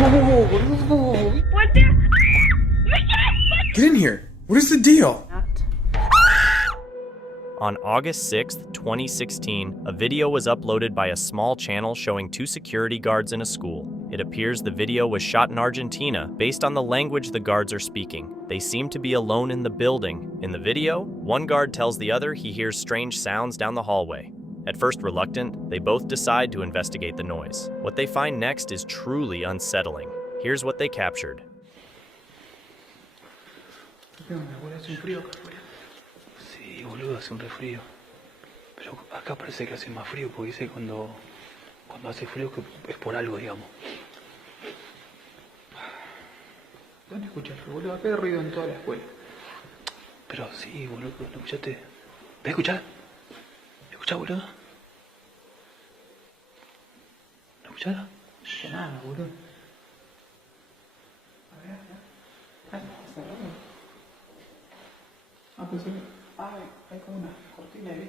Whoa, whoa. What the? Get in here. What is the deal? On August 6th, 2016, a video was uploaded by a small channel showing two security guards in a school. It appears the video was shot in Argentina based on the language the guards are speaking. They seem to be alone in the building. In the video, one guard tells the other he hears strange sounds down the hallway. At first reluctant, they both decide to investigate the noise. What they find next is truly unsettling. Here's what they captured. Sí, boludo, hace un resfrío. Pero acá parece que hace más frío porque dice cuando hace frío que es por algo, digamos. ¿Dónde escuchas, boludo? Acá hay ruido en toda la escuela. Pero sí, boludo, ¿no escuchaste? ¿Ves escuchar? ¿Escuchás, boludo? ¿No escuchás? No escucha nada, boludo. A ver. Pues sí. Hay como una cortina ahí.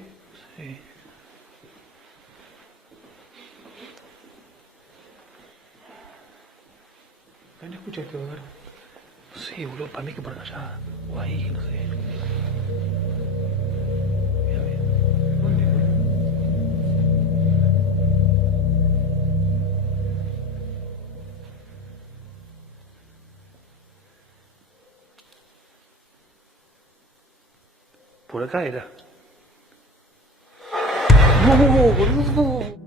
Sí. ¿Dónde escuchaste, boludo? Sí, boludo, para mí que por allá. O ahí, no sé. Mira. ¿Dónde, boludo? Por acá era.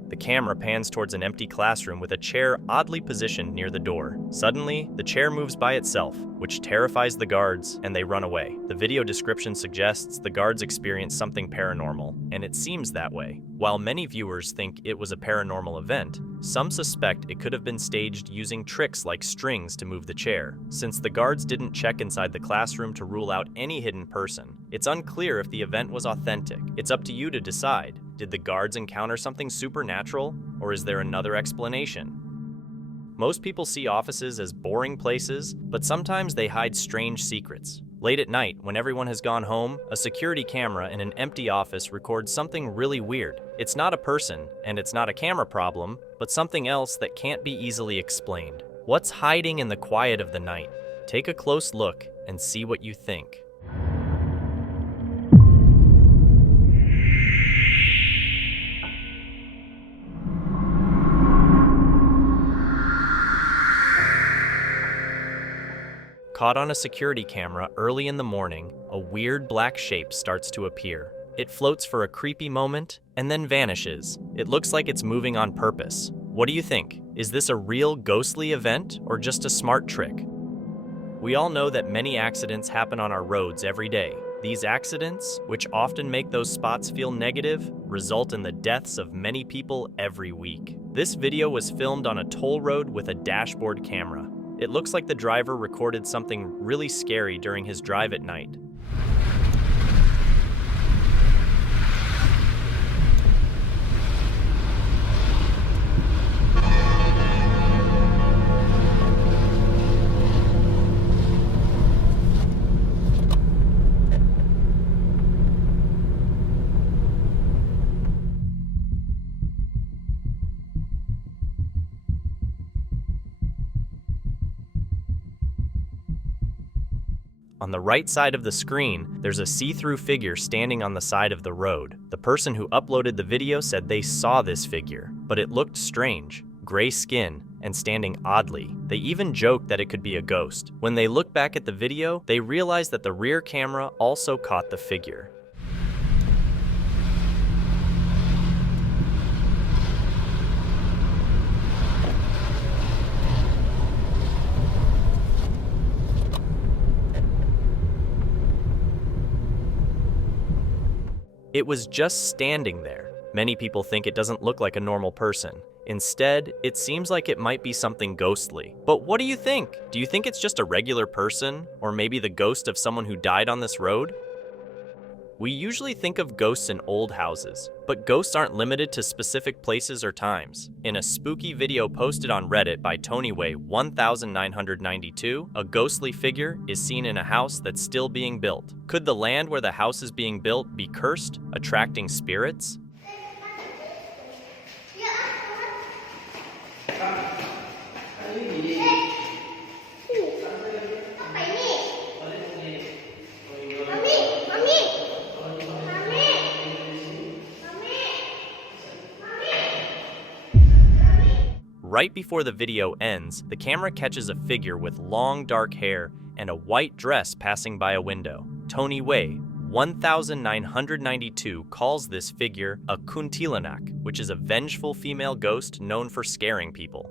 The camera pans towards an empty classroom with a chair oddly positioned near the door. Suddenly, the chair moves by itself, which terrifies the guards, and they run away. The video description suggests the guards experienced something paranormal, and it seems that way. While many viewers think it was a paranormal event, some suspect it could have been staged using tricks like strings to move the chair. Since the guards didn't check inside the classroom to rule out any hidden person, it's unclear if the event was authentic. It's up to you to decide. Did the guards encounter something supernatural, or is there another explanation? Most people see offices as boring places, but sometimes they hide strange secrets. Late at night, when everyone has gone home, a security camera in an empty office records something really weird. It's not a person, and it's not a camera problem, but something else that can't be easily explained. What's hiding in the quiet of the night? Take a close look and see what you think. Caught on a security camera early in the morning, a weird black shape starts to appear. It floats for a creepy moment and then vanishes. It looks like it's moving on purpose. What do you think? Is this a real ghostly event or just a smart trick? We all know that many accidents happen on our roads every day. These accidents, which often make those spots feel negative, result in the deaths of many people every week. This video was filmed on a toll road with a dashboard camera. It looks like the driver recorded something really scary during his drive at night. On the right side of the screen, there's a see-through figure standing on the side of the road. The person who uploaded the video said they saw this figure, but it looked strange, gray skin, and standing oddly. They even joked that it could be a ghost. When they look back at the video, they realize that the rear camera also caught the figure. It was just standing there. Many people think it doesn't look like a normal person. Instead, it seems like it might be something ghostly. But what do you think? Do you think it's just a regular person, or maybe the ghost of someone who died on this road? We usually think of ghosts in old houses, but ghosts aren't limited to specific places or times. In a spooky video posted on Reddit by TonyWay1992, a ghostly figure is seen in a house that's still being built. Could the land where the house is being built be cursed, attracting spirits? Right before the video ends, the camera catches a figure with long dark hair and a white dress passing by a window. Tony Way, 1992, calls this figure a kuntilanak, which is a vengeful female ghost known for scaring people.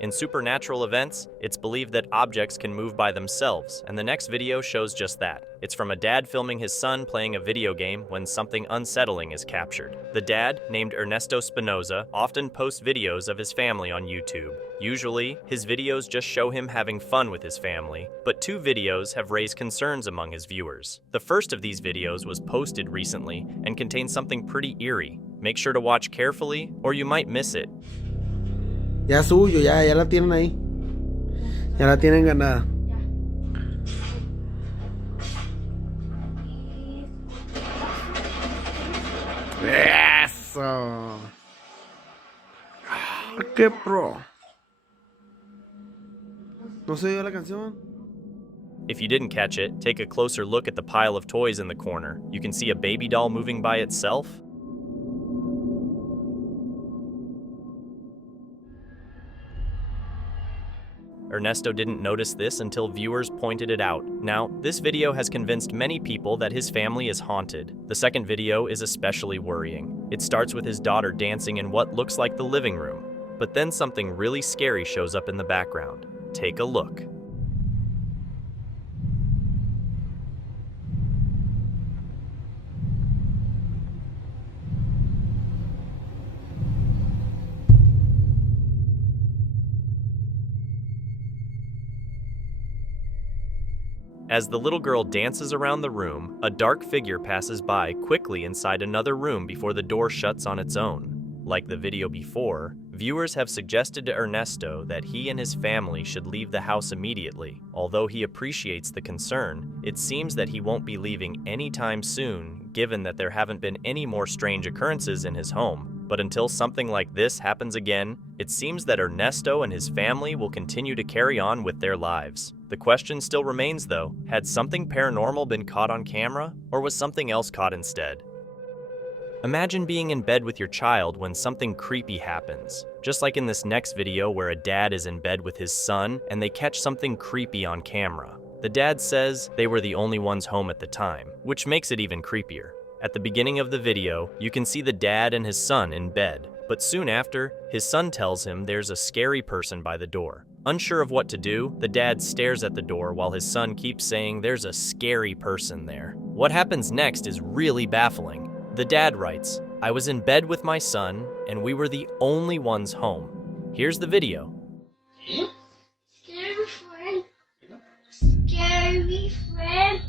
In supernatural events, it's believed that objects can move by themselves, and the next video shows just that. It's from a dad filming his son playing a video game when something unsettling is captured. The dad, named Ernesto Spinoza, often posts videos of his family on YouTube. Usually, his videos just show him having fun with his family, but 2 videos have raised concerns among his viewers. The first of these videos was posted recently and contains something pretty eerie. Make sure to watch carefully, or you might miss it. Ya suyo, ya la tienen ahí. Ya la tienen ganada. Eso. Qué pro. ¿No se oyó la canción? If you didn't catch it, take a closer look at the pile of toys in the corner. You can see a baby doll moving by itself. Ernesto didn't notice this until viewers pointed it out. Now, this video has convinced many people that his family is haunted. The second video is especially worrying. It starts with his daughter dancing in what looks like the living room, but then something really scary shows up in the background. Take a look. As the little girl dances around the room, a dark figure passes by quickly inside another room before the door shuts on its own. Like the video before, viewers have suggested to Ernesto that he and his family should leave the house immediately. Although he appreciates the concern, it seems that he won't be leaving anytime soon, given that there haven't been any more strange occurrences in his home. But until something like this happens again, it seems that Ernesto and his family will continue to carry on with their lives. The question still remains though, had something paranormal been caught on camera, or was something else caught instead? Imagine being in bed with your child when something creepy happens. Just like in this next video where a dad is in bed with his son and they catch something creepy on camera. The dad says they were the only ones home at the time, which makes it even creepier. At the beginning of the video, you can see the dad and his son in bed, but soon after, his son tells him there's a scary person by the door. Unsure of what to do, the dad stares at the door while his son keeps saying there's a scary person there. What happens next is really baffling. The dad writes, "I was in bed with my son, and we were the only ones home." Here's the video. Scary friend. Scary friend.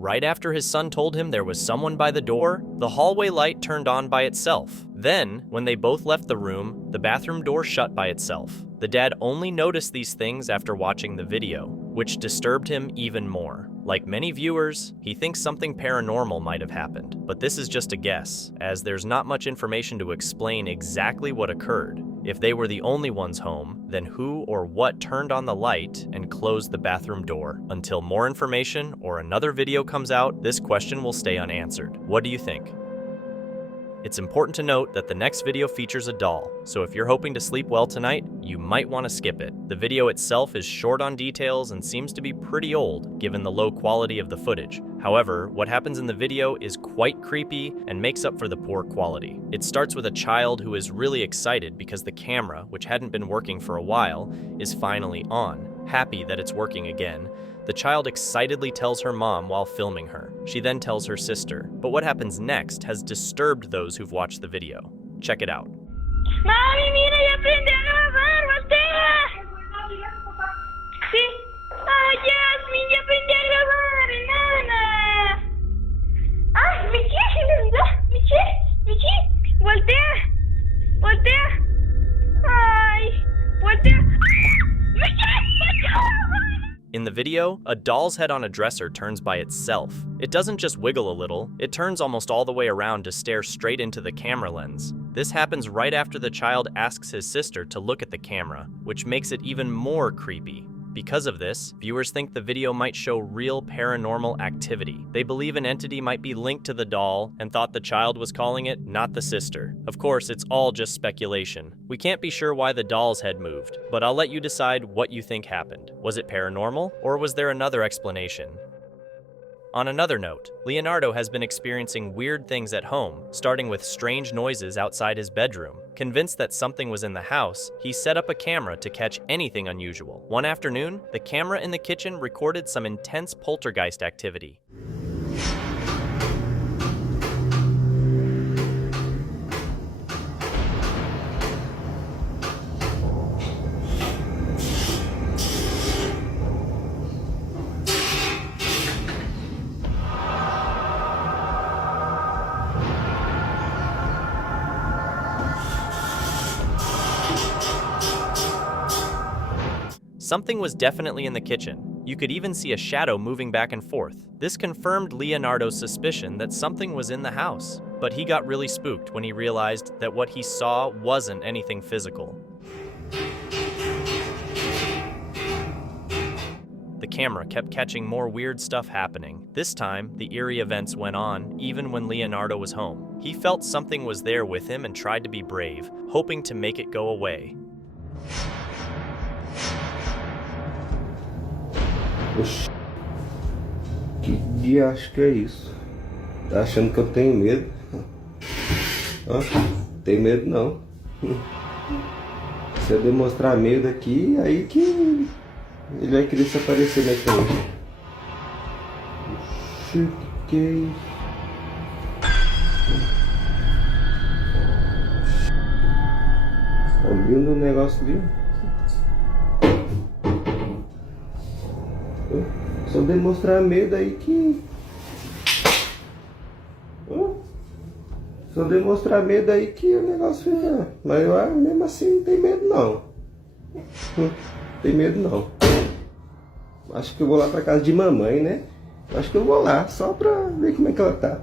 Right after his son told him there was someone by the door, the hallway light turned on by itself. Then, when they both left the room, the bathroom door shut by itself. The dad only noticed these things after watching the video, which disturbed him even more. Like many viewers, he thinks something paranormal might have happened, but this is just a guess, as there's not much information to explain exactly what occurred. If they were the only ones home, then who or what turned on the light and closed the bathroom door? Until more information or another video comes out, this question will stay unanswered. What do you think? It's important to note that the next video features a doll, so if you're hoping to sleep well tonight, you might want to skip it. The video itself is short on details and seems to be pretty old, given the low quality of the footage. However, what happens in the video is quite creepy and makes up for the poor quality. It starts with a child who is really excited because the camera, which hadn't been working for a while, is finally on. Happy that it's working again, the child excitedly tells her mom while filming her. She then tells her sister. But what happens next has disturbed those who've watched the video. Check it out. Mami, mira, ya aprendí a grabar, voltea. Sí. Ay, Jasmine, ya aprendí a grabar, nana. Ay, Michi, se me olvidó. Michi, voltea. Ay, voltea. Michi, In the video, a doll's head on a dresser turns by itself. It doesn't just wiggle a little, it turns almost all the way around to stare straight into the camera lens. This happens right after the child asks his sister to look at the camera, which makes it even more creepy. Because of this, viewers think the video might show real paranormal activity. They believe an entity might be linked to the doll and thought the child was calling it, not the sister. Of course, it's all just speculation. We can't be sure why the doll's head moved, but I'll let you decide what you think happened. Was it paranormal, or was there another explanation? On another note, Leonardo has been experiencing weird things at home, starting with strange noises outside his bedroom. Convinced that something was in the house, he set up a camera to catch anything unusual. One afternoon, the camera in the kitchen recorded some intense poltergeist activity. Something was definitely in the kitchen. You could even see a shadow moving back and forth. This confirmed Leonardo's suspicion that something was in the house. But he got really spooked when he realized that what he saw wasn't anything physical. The camera kept catching more weird stuff happening. This time, the eerie events went on, even when Leonardo was home. He felt something was there with him and tried to be brave, hoping to make it go away. Oxi, que diacho que é isso? Tá achando que eu tenho medo? Ó, tem medo não. Se eu demonstrar medo aqui, aí que ele vai querer se aparecer na frente. Oxi, que é isso? Tá vendo o negócio ali? Se eu demonstrar medo aí que... Se eu demonstrar medo aí que o negócio fica... Mas eu mesmo assim não tem medo não. Não tem medo não. Acho que eu vou lá pra casa de mamãe, né? Acho que eu vou lá, só pra ver como é que ela tá.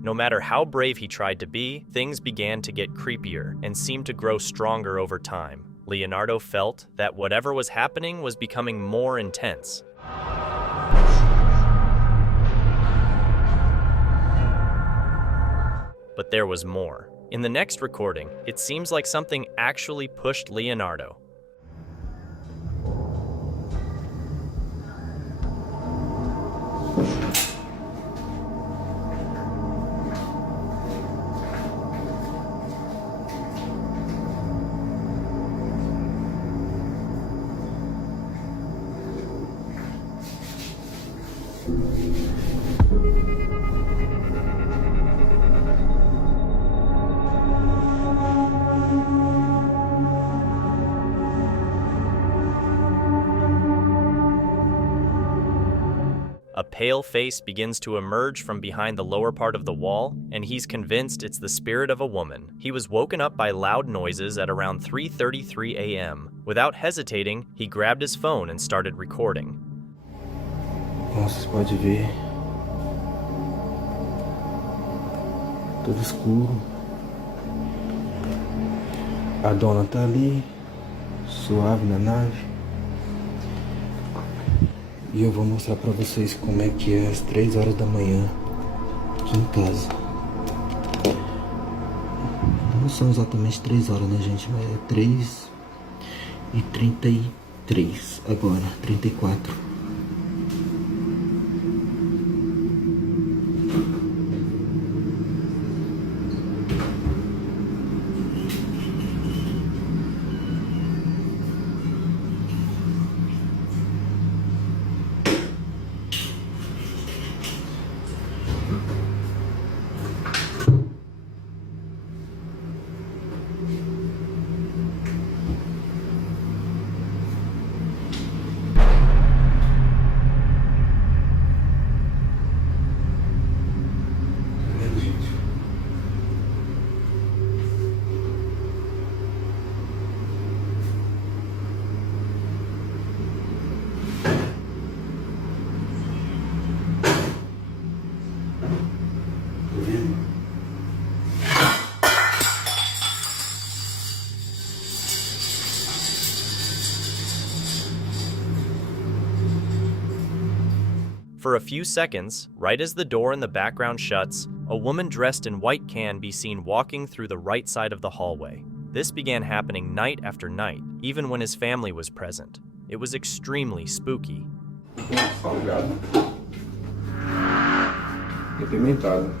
No matter how brave he tried to be, things began to get creepier and seemed to grow stronger over time. Leonardo felt that whatever was happening was becoming more intense. But there was more. In the next recording, it seems like something actually pushed Leonardo. A pale face begins to emerge from behind the lower part of the wall, and he's convinced it's the spirit of a woman. He was woken up by loud noises at around 3:33 a.m. Without hesitating, he grabbed his phone and started recording. Nossa, você pode ver. Tudo escuro. A dona tá ali, suave na nave. E eu vou mostrar pra vocês como é que é às 3 horas da manhã aqui em casa. Não são exatamente 3 horas, né, gente? Mas é 3:33 agora, 34. For a few seconds, right as the door in the background shuts, a woman dressed in white can be seen walking through the right side of the hallway. This began happening night after night, even when his family was present. It was extremely spooky. Salgado. Apimentado.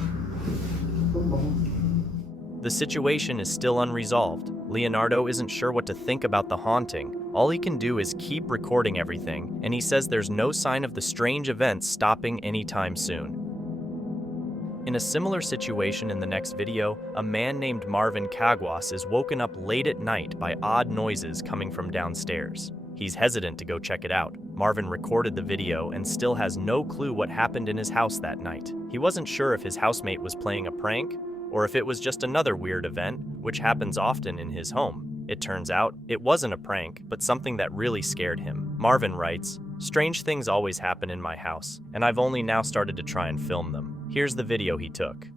The situation is still unresolved. Leonardo isn't sure what to think about the haunting. All he can do is keep recording everything, and he says there's no sign of the strange events stopping anytime soon. In a similar situation in the next video, a man named Marvin Caguas is woken up late at night by odd noises coming from downstairs. He's hesitant to go check it out. Marvin recorded the video and still has no clue what happened in his house that night. He wasn't sure if his housemate was playing a prank, or if it was just another weird event, which happens often in his home. It turns out, it wasn't a prank, but something that really scared him. Marvin writes, "Strange things always happen in my house, and I've only now started to try and film them." Here's the video he took.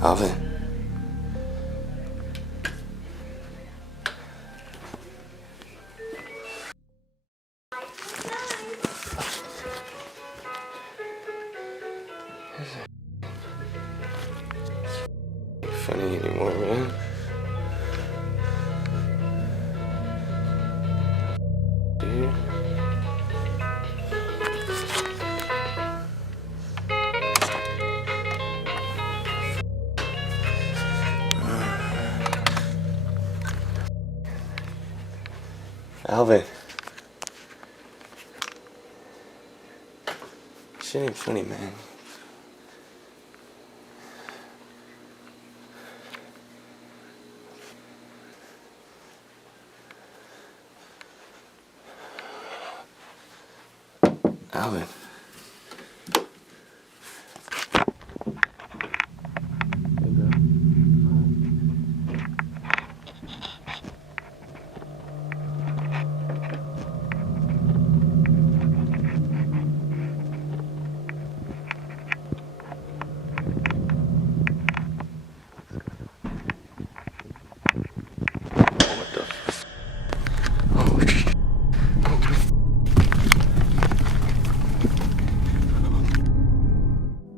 Alvin. Funny anymore, man. Dude. Alvin. Shit ain't funny, man. Alvin.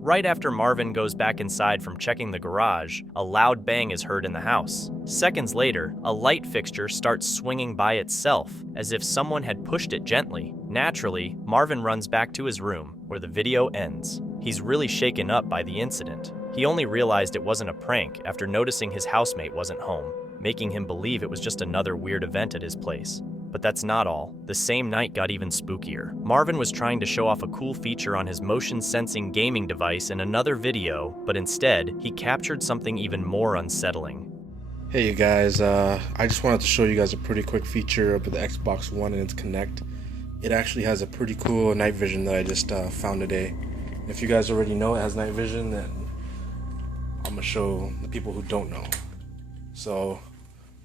Right after Marvin goes back inside from checking the garage, a loud bang is heard in the house. Seconds later, a light fixture starts swinging by itself, as if someone had pushed it gently. Naturally, Marvin runs back to his room, where the video ends. He's really shaken up by the incident. He only realized it wasn't a prank after noticing his housemate wasn't home, making him believe it was just another weird event at his place. But that's not all. The same night got even spookier. Marvin was trying to show off a cool feature on his motion-sensing gaming device in another video, but instead, he captured something even more unsettling. Hey you guys, I just wanted to show you guys a pretty quick feature of the Xbox One and its Kinect. It actually has a pretty cool night vision that I just found today. And if you guys already know it has night vision, then I'm gonna show the people who don't know. So,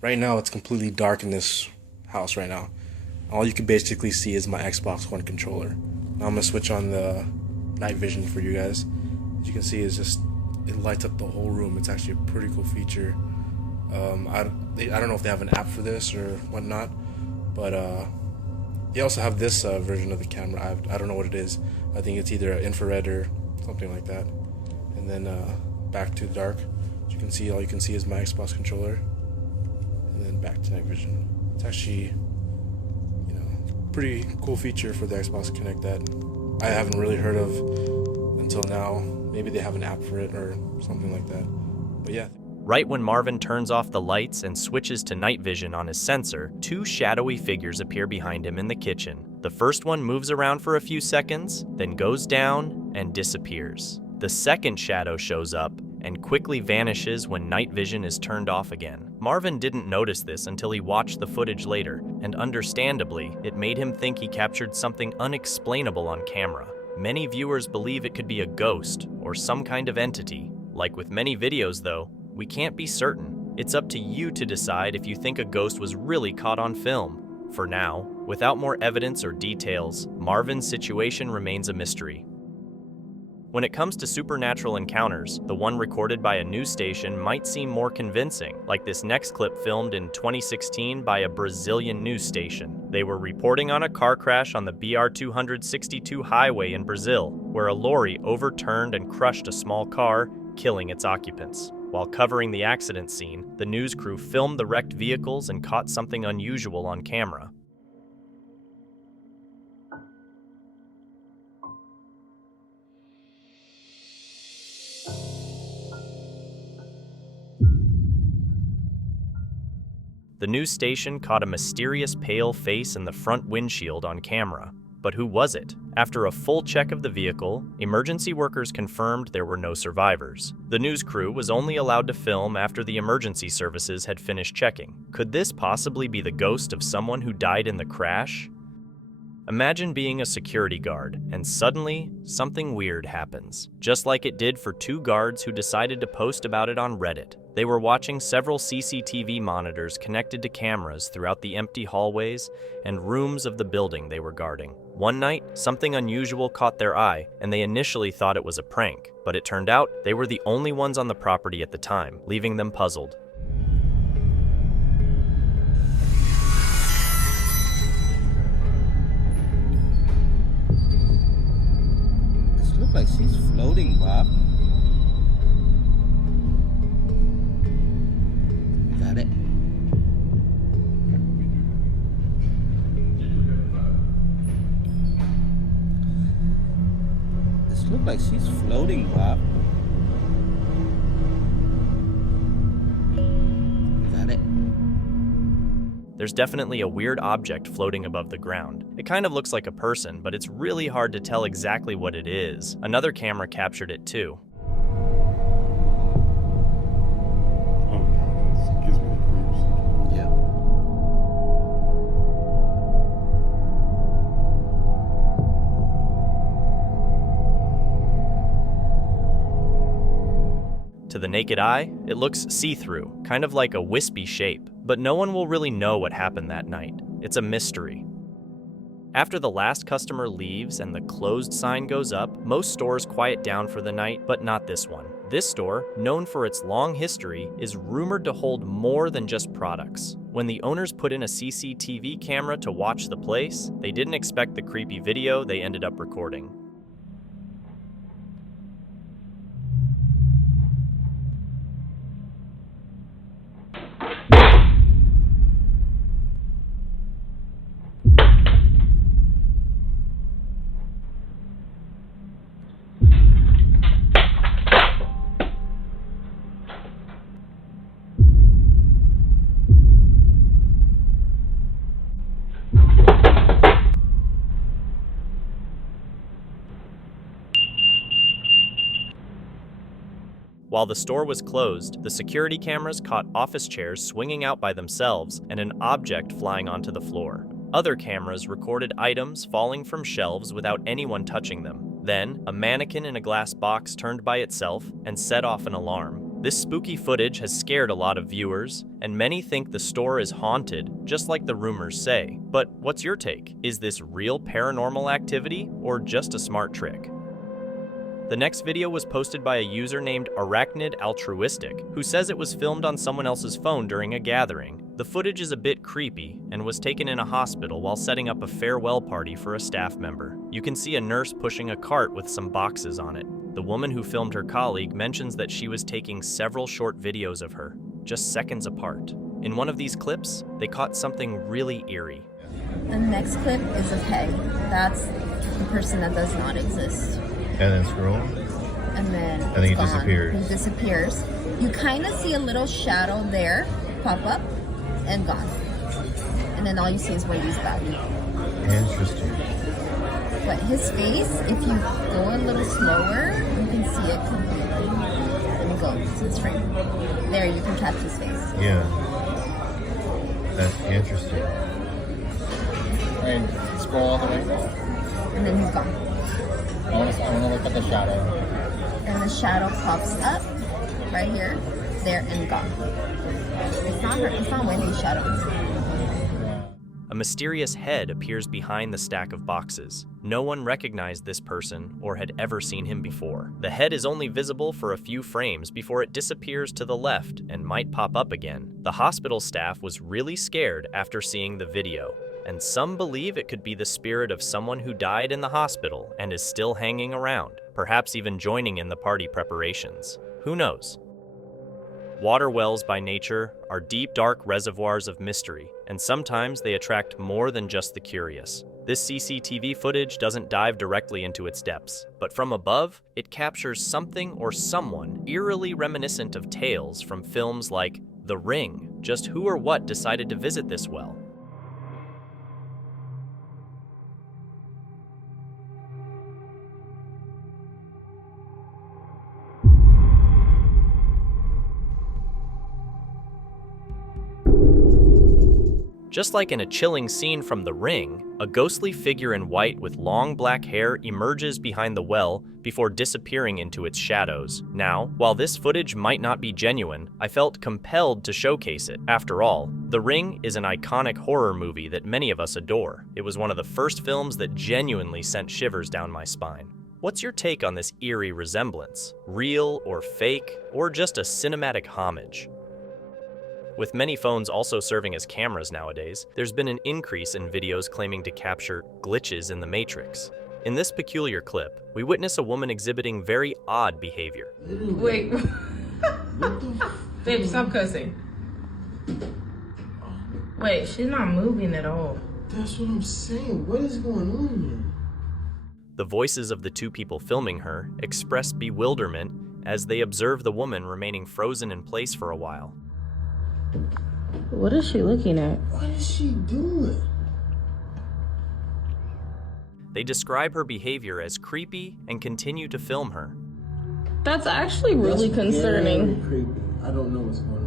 right now it's completely dark in this house right now. All you can basically see is my Xbox One controller. Now I'm gonna switch on the night vision for you guys. As you can see, it's just, it lights up the whole room. It's actually a pretty cool feature. I don't know if they have an app for this or whatnot, but they also have this version of the camera. I don't know what it is. I think it's either infrared or something like that. And then back to dark. As you can see, all you can see is my Xbox controller. And then back to night vision. It's actually, you know, pretty cool feature for the Xbox Kinect that I haven't really heard of until now. Maybe they have an app for it or something like that. But yeah. Right when Marvin turns off the lights and switches to night vision on his sensor, two shadowy figures appear behind him in the kitchen. The first one moves around for a few seconds, then goes down and disappears. The second shadow shows up and quickly vanishes when night vision is turned off again. Marvin didn't notice this until he watched the footage later, and understandably, it made him think he captured something unexplainable on camera. Many viewers believe it could be a ghost or some kind of entity. Like with many videos though, we can't be certain. It's up to you to decide if you think a ghost was really caught on film. For now, without more evidence or details, Marvin's situation remains a mystery. When it comes to supernatural encounters, the one recorded by a news station might seem more convincing, like this next clip filmed in 2016 by a Brazilian news station. They were reporting on a car crash on the BR-262 highway in Brazil, where a lorry overturned and crushed a small car, killing its occupants. While covering the accident scene, the news crew filmed the wrecked vehicles and caught something unusual on camera. The news station caught a mysterious pale face in the front windshield on camera. But who was it? After a full check of the vehicle, emergency workers confirmed there were no survivors. The news crew was only allowed to film after the emergency services had finished checking. Could this possibly be the ghost of someone who died in the crash? Imagine being a security guard, and suddenly, something weird happens. Just like it did for two guards who decided to post about it on Reddit. They were watching several CCTV monitors connected to cameras throughout the empty hallways and rooms of the building they were guarding. One night, something unusual caught their eye, and they initially thought it was a prank. But it turned out they were the only ones on the property at the time, leaving them puzzled. Looks like she's floating, Bob. You got it? This looks like she's floating, Bob. You got it? There's definitely a weird object floating above the ground. It kind of looks like a person, but it's really hard to tell exactly what it is. Another camera captured it too. Oh god, this gives me the creeps. Yeah. To the naked eye, it looks see-through, kind of like a wispy shape, but no one will really know what happened that night. It's a mystery. After the last customer leaves and the closed sign goes up, most stores quiet down for the night, but not this one. This store, known for its long history, is rumored to hold more than just products. When the owners put in a CCTV camera to watch the place, they didn't expect the creepy video they ended up recording. While the store was closed, the security cameras caught office chairs swinging out by themselves and an object flying onto the floor. Other cameras recorded items falling from shelves without anyone touching them. Then, a mannequin in a glass box turned by itself and set off an alarm. This spooky footage has scared a lot of viewers, and many think the store is haunted, just like the rumors say. But what's your take? Is this real paranormal activity or just a smart trick? The next video was posted by a user named Arachnid Altruistic, who says it was filmed on someone else's phone during a gathering. The footage is a bit creepy and was taken in a hospital while setting up a farewell party for a staff member. You can see a nurse pushing a cart with some boxes on it. The woman who filmed her colleague mentions that she was taking several short videos of her, just seconds apart. In one of these clips, they caught something really eerie. The next clip is of Hay. That's the person that does not exist. And then scroll. And then he gone. disappears. He disappears. You kind of see a little shadow there pop up and gone. And then all you see is Wendy's body. Interesting. But his face, if you go a little slower, you can see it completely. Let me go to this frame. There, you can catch his face. Yeah. That's interesting. And scroll all the way. And then he's gone. I want to look at the shadow. And the shadow pops up right here, there, and gone. It's not her. It's not Wendy's shadow. A mysterious head appears behind the stack of boxes. No one recognized this person or had ever seen him before. The head is only visible for a few frames before it disappears to the left and might pop up again. The hospital staff was really scared after seeing the video, and some believe it could be the spirit of someone who died in the hospital and is still hanging around, perhaps even joining in the party preparations. Who knows? Water wells by nature are deep, dark reservoirs of mystery, and sometimes they attract more than just the curious. This CCTV footage doesn't dive directly into its depths, but from above, it captures something or someone eerily reminiscent of tales from films like The Ring. Just who or what decided to visit this well? Just like in a chilling scene from The Ring, a ghostly figure in white with long black hair emerges behind the well before disappearing into its shadows. Now, while this footage might not be genuine, I felt compelled to showcase it. After all, The Ring is an iconic horror movie that many of us adore. It was one of the first films that genuinely sent shivers down my spine. What's your take on this eerie resemblance? Real or fake, or just a cinematic homage? With many phones also serving as cameras nowadays, there's been an increase in videos claiming to capture glitches in the Matrix. In this peculiar clip, we witness a woman exhibiting very odd behavior. Wait. Babe, stop cussing. Wait, she's not moving at all. That's what I'm saying. What is going on here? The voices of the two people filming her express bewilderment as they observe the woman remaining frozen in place for a while. What is she looking at? What is she doing? They describe her behavior as creepy and continue to film her. That's actually really concerning. Very creepy. I don't know what's going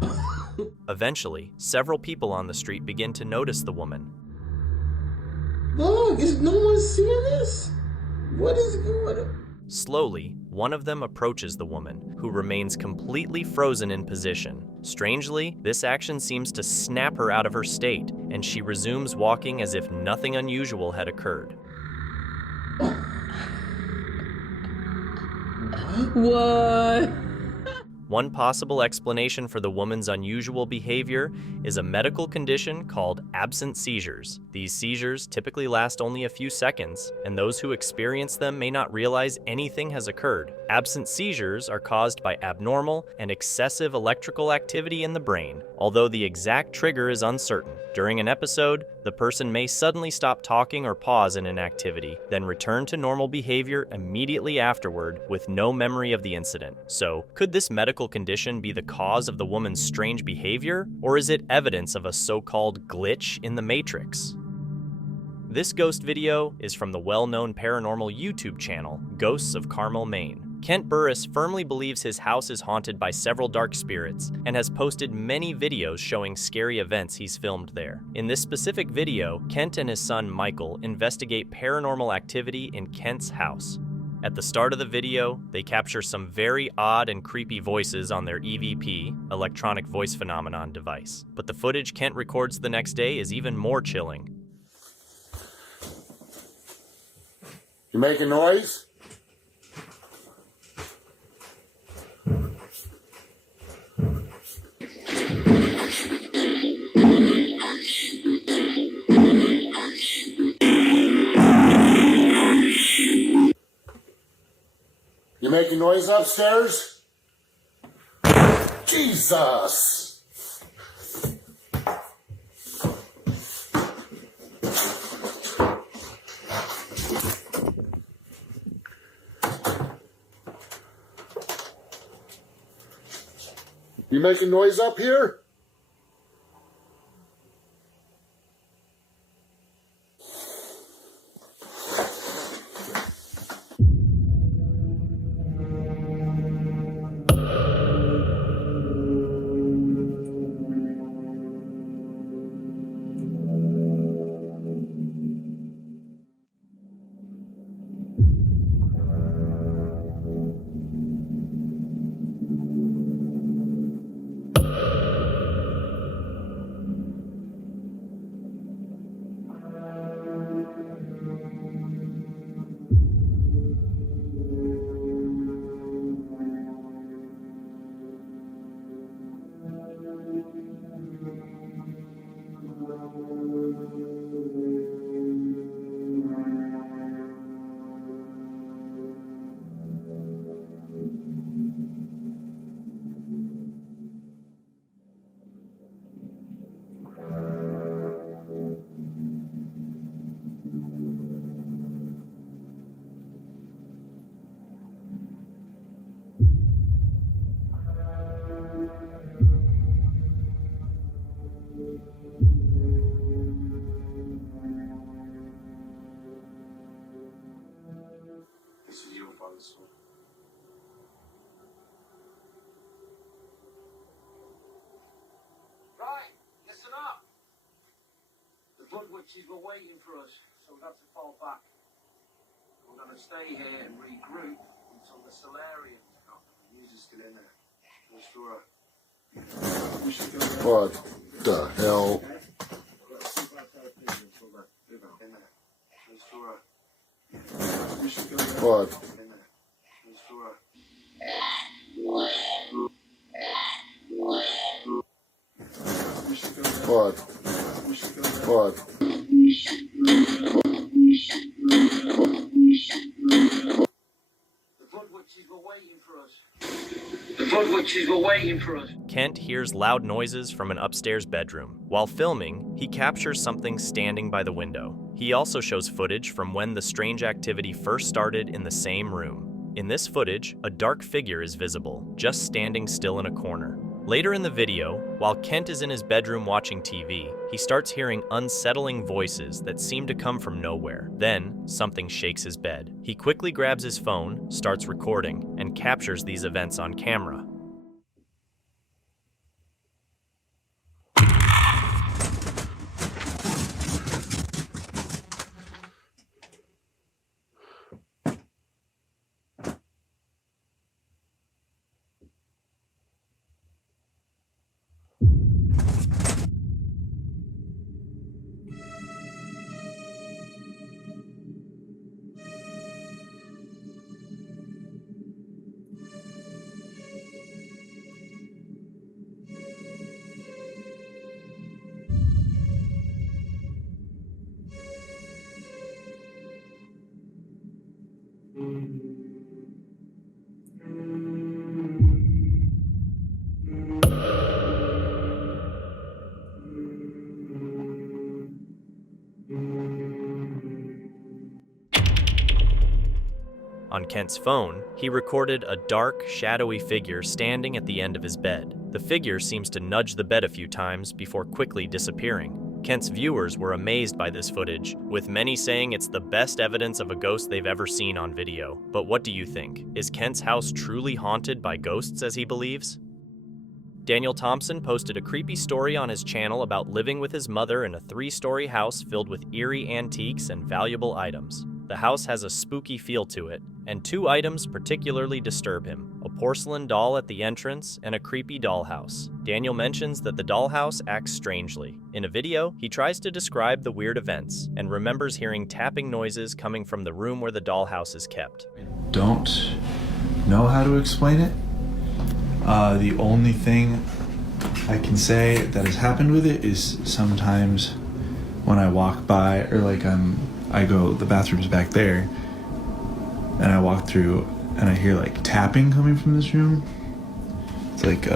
on here. Eventually, several people on the street begin to notice the woman. Look, is no one seeing this? What is going on? Slowly, one of them approaches the woman, who remains completely frozen in position. Strangely, this action seems to snap her out of her state, and she resumes walking as if nothing unusual had occurred. What? One possible explanation for the woman's unusual behavior is a medical condition called absent seizures. These seizures typically last only a few seconds, and those who experience them may not realize anything has occurred. Absent seizures are caused by abnormal and excessive electrical activity in the brain, although the exact trigger is uncertain. During an episode, the person may suddenly stop talking or pause in an activity, then return to normal behavior immediately afterward with no memory of the incident. So, could this medical condition be the cause of the woman's strange behavior, or is it evidence of a so-called glitch in the Matrix? This ghost video is from the well-known paranormal YouTube channel, Ghosts of Carmel, Maine. Kent Burris firmly believes his house is haunted by several dark spirits and has posted many videos showing scary events he's filmed there. In this specific video, Kent and his son Michael investigate paranormal activity in Kent's house. At the start of the video, they capture some very odd and creepy voices on their EVP, electronic voice phenomenon device. But the footage Kent records the next day is even more chilling. You making noise? You making noise upstairs? Jesus! You making noise up here? witches were waiting for us, so we had to fall back. We're going to stay here and regroup until the solarium's come. The music's still in there. Let's do it. What the hell? What? What? What? The blood witches were waiting for us. The blood witches were waiting for us. Kent hears loud noises from an upstairs bedroom. While filming, he captures something standing by the window. He also shows footage from when the strange activity first started in the same room. In this footage, a dark figure is visible, just standing still in a corner. Later in the video, while Kent is in his bedroom watching TV, he starts hearing unsettling voices that seem to come from nowhere. Then, something shakes his bed. He quickly grabs his phone, starts recording, and captures these events on camera. On Kent's phone, he recorded a dark, shadowy figure standing at the end of his bed. The figure seems to nudge the bed a few times before quickly disappearing. Kent's viewers were amazed by this footage, with many saying it's the best evidence of a ghost they've ever seen on video. But what do you think? Is Kent's house truly haunted by ghosts as he believes? Daniel Thompson posted a creepy story on his channel about living with his mother in a 3-story house filled with eerie antiques and valuable items. The house has a spooky feel to it, and 2 items particularly disturb him: a porcelain doll at the entrance and a creepy dollhouse. Daniel mentions that the dollhouse acts strangely. In a video, he tries to describe the weird events and remembers hearing tapping noises coming from the room where the dollhouse is kept. Don't know how to explain it. The only thing I can say that has happened with it is sometimes when I walk by, or like I go, the bathroom's back there, and I walk through and I hear like tapping coming from this room. It's like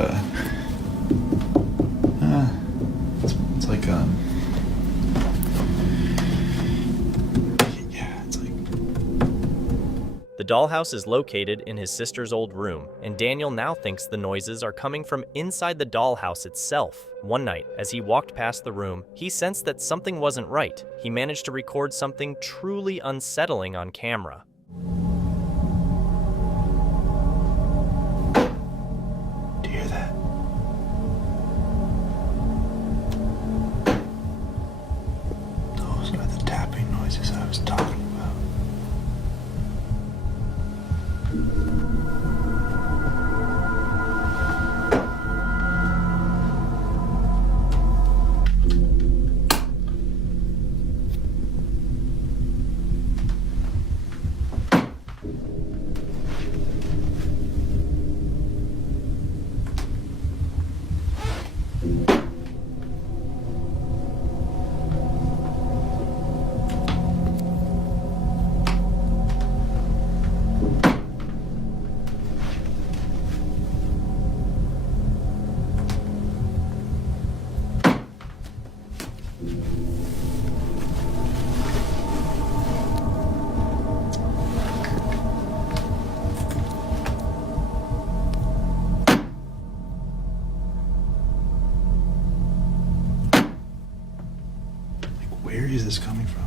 it's like The dollhouse is located in his sister's old room, and Daniel now thinks the noises are coming from inside the dollhouse itself. One night, as he walked past the room, he sensed that something wasn't right. He managed to record something truly unsettling on camera. Do you hear that? Those are the tapping noises I was talking about. Where is this coming from?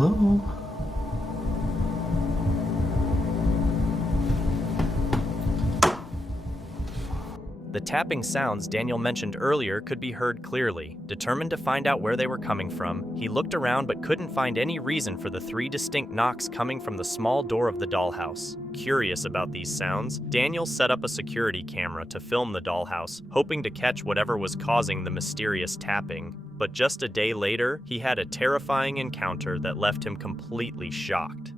Hello? The tapping sounds Daniel mentioned earlier could be heard clearly. Determined to find out where they were coming from, he looked around but couldn't find any reason for the 3 distinct knocks coming from the small door of the dollhouse. Curious about these sounds, Daniel set up a security camera to film the dollhouse, hoping to catch whatever was causing the mysterious tapping. But just a day later, he had a terrifying encounter that left him completely shocked.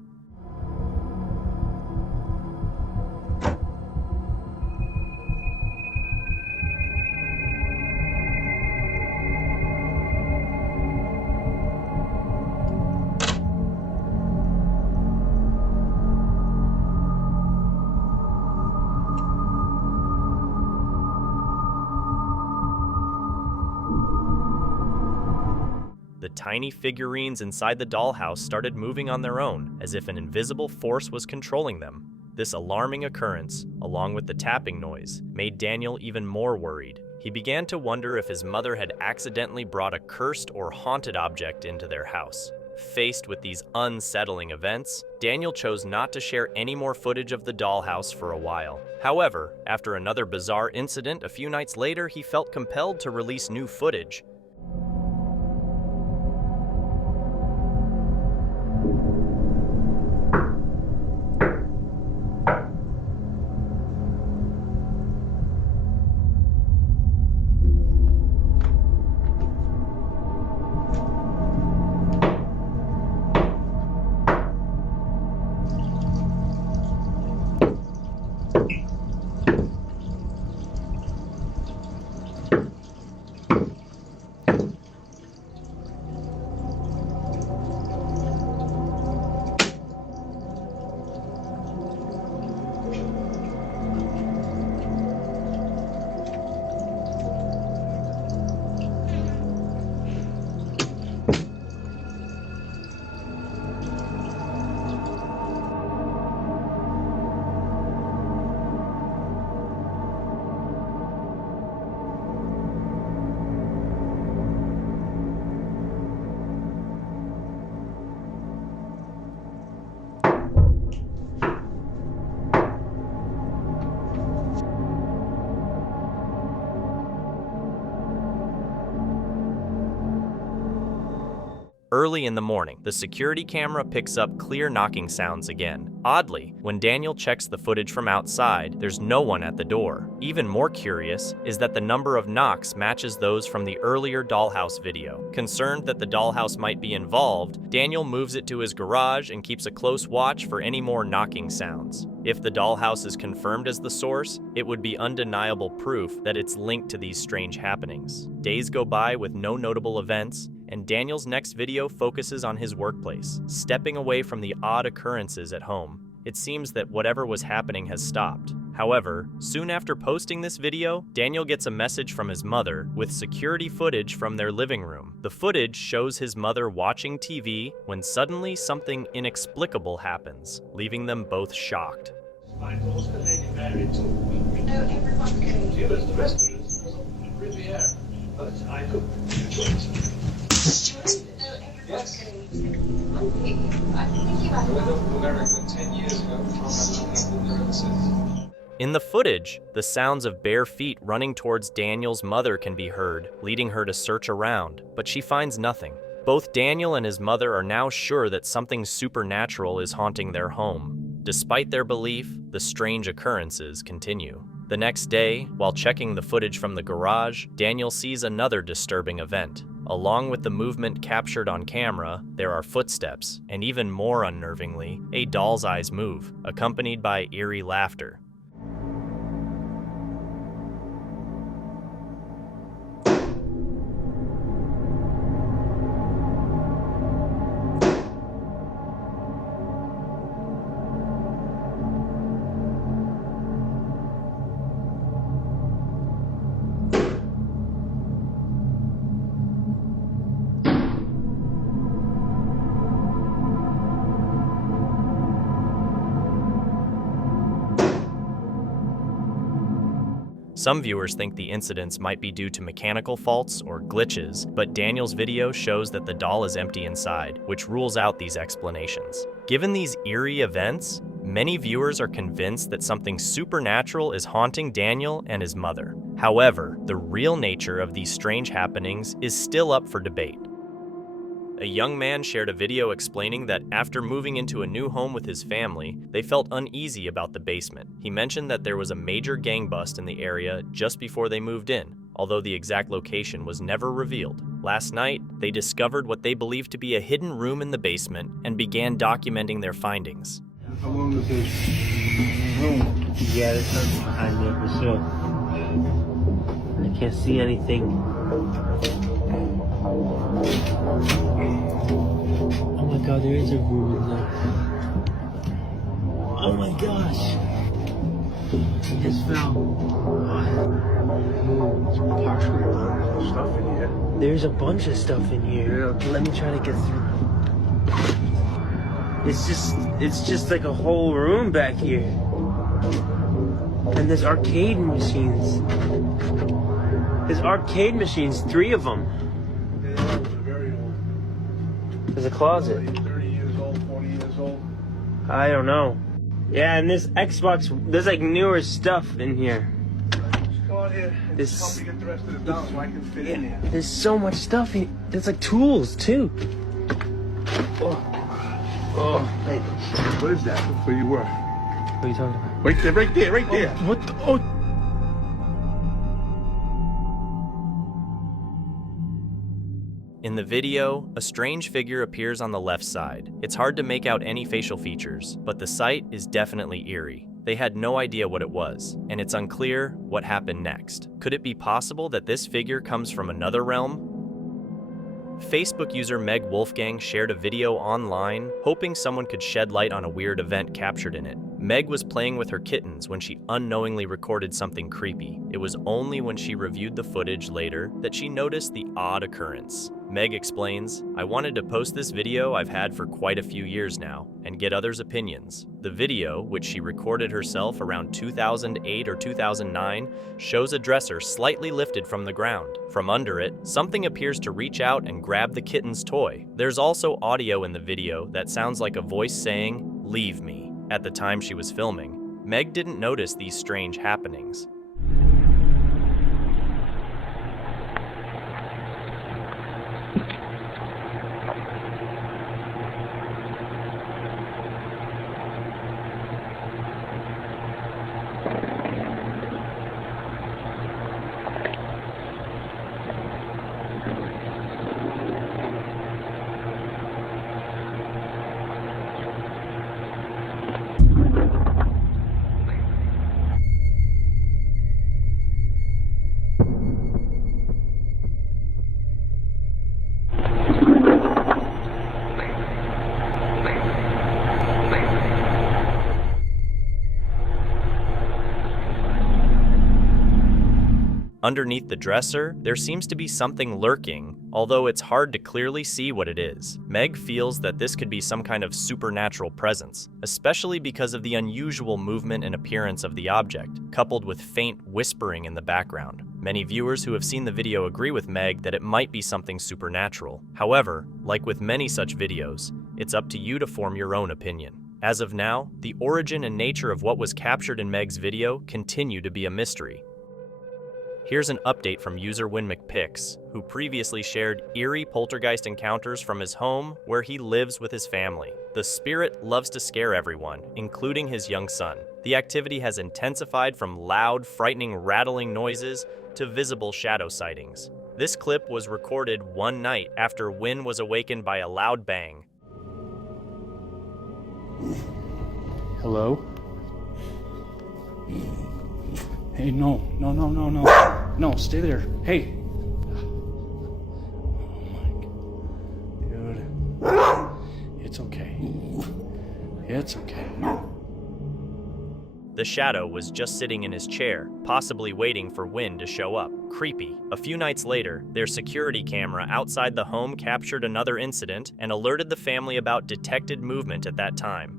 The tiny figurines inside the dollhouse started moving on their own, as if an invisible force was controlling them. This alarming occurrence, along with the tapping noise, made Daniel even more worried. He began to wonder if his mother had accidentally brought a cursed or haunted object into their house. Faced with these unsettling events, Daniel chose not to share any more footage of the dollhouse for a while. However, after another bizarre incident a few nights later, he felt compelled to release new footage. Early in the morning, the security camera picks up clear knocking sounds again. Oddly, when Daniel checks the footage from outside, there's no one at the door. Even more curious is that the number of knocks matches those from the earlier dollhouse video. Concerned that the dollhouse might be involved, Daniel moves it to his garage and keeps a close watch for any more knocking sounds. If the dollhouse is confirmed as the source, it would be undeniable proof that it's linked to these strange happenings. Days go by with no notable events, and Daniel's next video focuses on his workplace, stepping away from the odd occurrences at home. It seems that whatever was happening has stopped. However, soon after posting this video, Daniel gets a message from his mother with security footage from their living room. The footage shows his mother watching TV when suddenly something inexplicable happens, leaving them both shocked. In the footage, the sounds of bare feet running towards Daniel's mother can be heard, leading her to search around, but she finds nothing. Both Daniel and his mother are now sure that something supernatural is haunting their home. Despite their belief, the strange occurrences continue. The next day, while checking the footage from the garage, Daniel sees another disturbing event. Along with the movement captured on camera, there are footsteps, and even more unnervingly, a doll's eyes move, accompanied by eerie laughter. Some viewers think the incidents might be due to mechanical faults or glitches, but Daniel's video shows that the doll is empty inside, which rules out these explanations. Given these eerie events, many viewers are convinced that something supernatural is haunting Daniel and his mother. However, the real nature of these strange happenings is still up for debate. A young man shared a video explaining that after moving into a new home with his family, they felt uneasy about the basement. He mentioned that there was a major gang bust in the area just before they moved in, although the exact location was never revealed. Last night, they discovered what they believed to be a hidden room in the basement and began documenting their findings. How long is this room? Yeah, there's something behind there for sure. I can't see anything. Oh my god, there is a room in there. Oh my gosh. It just fell. Partially stuff in here. There's a bunch of stuff in here. Yeah. Let me try to get through. It's just like a whole room back here. And there's arcade machines. There's arcade machines, 3 of them. Very old. There's a closet. 30 years old, 40 years old. I don't know. Yeah, and this Xbox, there's like newer stuff in here. Just go out here and help me get the rest of this down so I can fit in here. There's so much stuff in. There's like tools too. Oh, hey, what is that? Where you were? What are you talking about? Right there, right there, right there. What the? Oh. In the video, a strange figure appears on the left side. It's hard to make out any facial features, but the sight is definitely eerie. They had no idea what it was, and it's unclear what happened next. Could it be possible that this figure comes from another realm? Facebook user Meg Wolfgang shared a video online, hoping someone could shed light on a weird event captured in it. Meg was playing with her kittens when she unknowingly recorded something creepy. It was only when she reviewed the footage later that she noticed the odd occurrence. Meg explains, "I wanted to post this video I've had for quite a few years now and get others' opinions. The video, which she recorded herself around 2008 or 2009, shows a dresser slightly lifted from the ground. From under it, something appears to reach out and grab the kitten's toy. There's also audio in the video that sounds like a voice saying, 'Leave me,' at the time she was filming. Meg didn't notice these strange happenings. Underneath the dresser, there seems to be something lurking, although it's hard to clearly see what it is. Meg feels that this could be some kind of supernatural presence, especially because of the unusual movement and appearance of the object, coupled with faint whispering in the background. Many viewers who have seen the video agree with Meg that it might be something supernatural. However, like with many such videos, it's up to you to form your own opinion. As of now, the origin and nature of what was captured in Meg's video continue to be a mystery. Here's an update from user WinMcPix, who previously shared eerie poltergeist encounters from his home where he lives with his family. The spirit loves to scare everyone, including his young son. The activity has intensified from loud, frightening, rattling noises to visible shadow sightings. This clip was recorded one night after Win was awakened by a loud bang. Hello? Hey, no, stay there. Hey. Oh my God. Dude. It's okay. It's okay. The shadow was just sitting in his chair, possibly waiting for Win to show up. Creepy. A few nights later, their security camera outside the home captured another incident and alerted the family about detected movement at that time.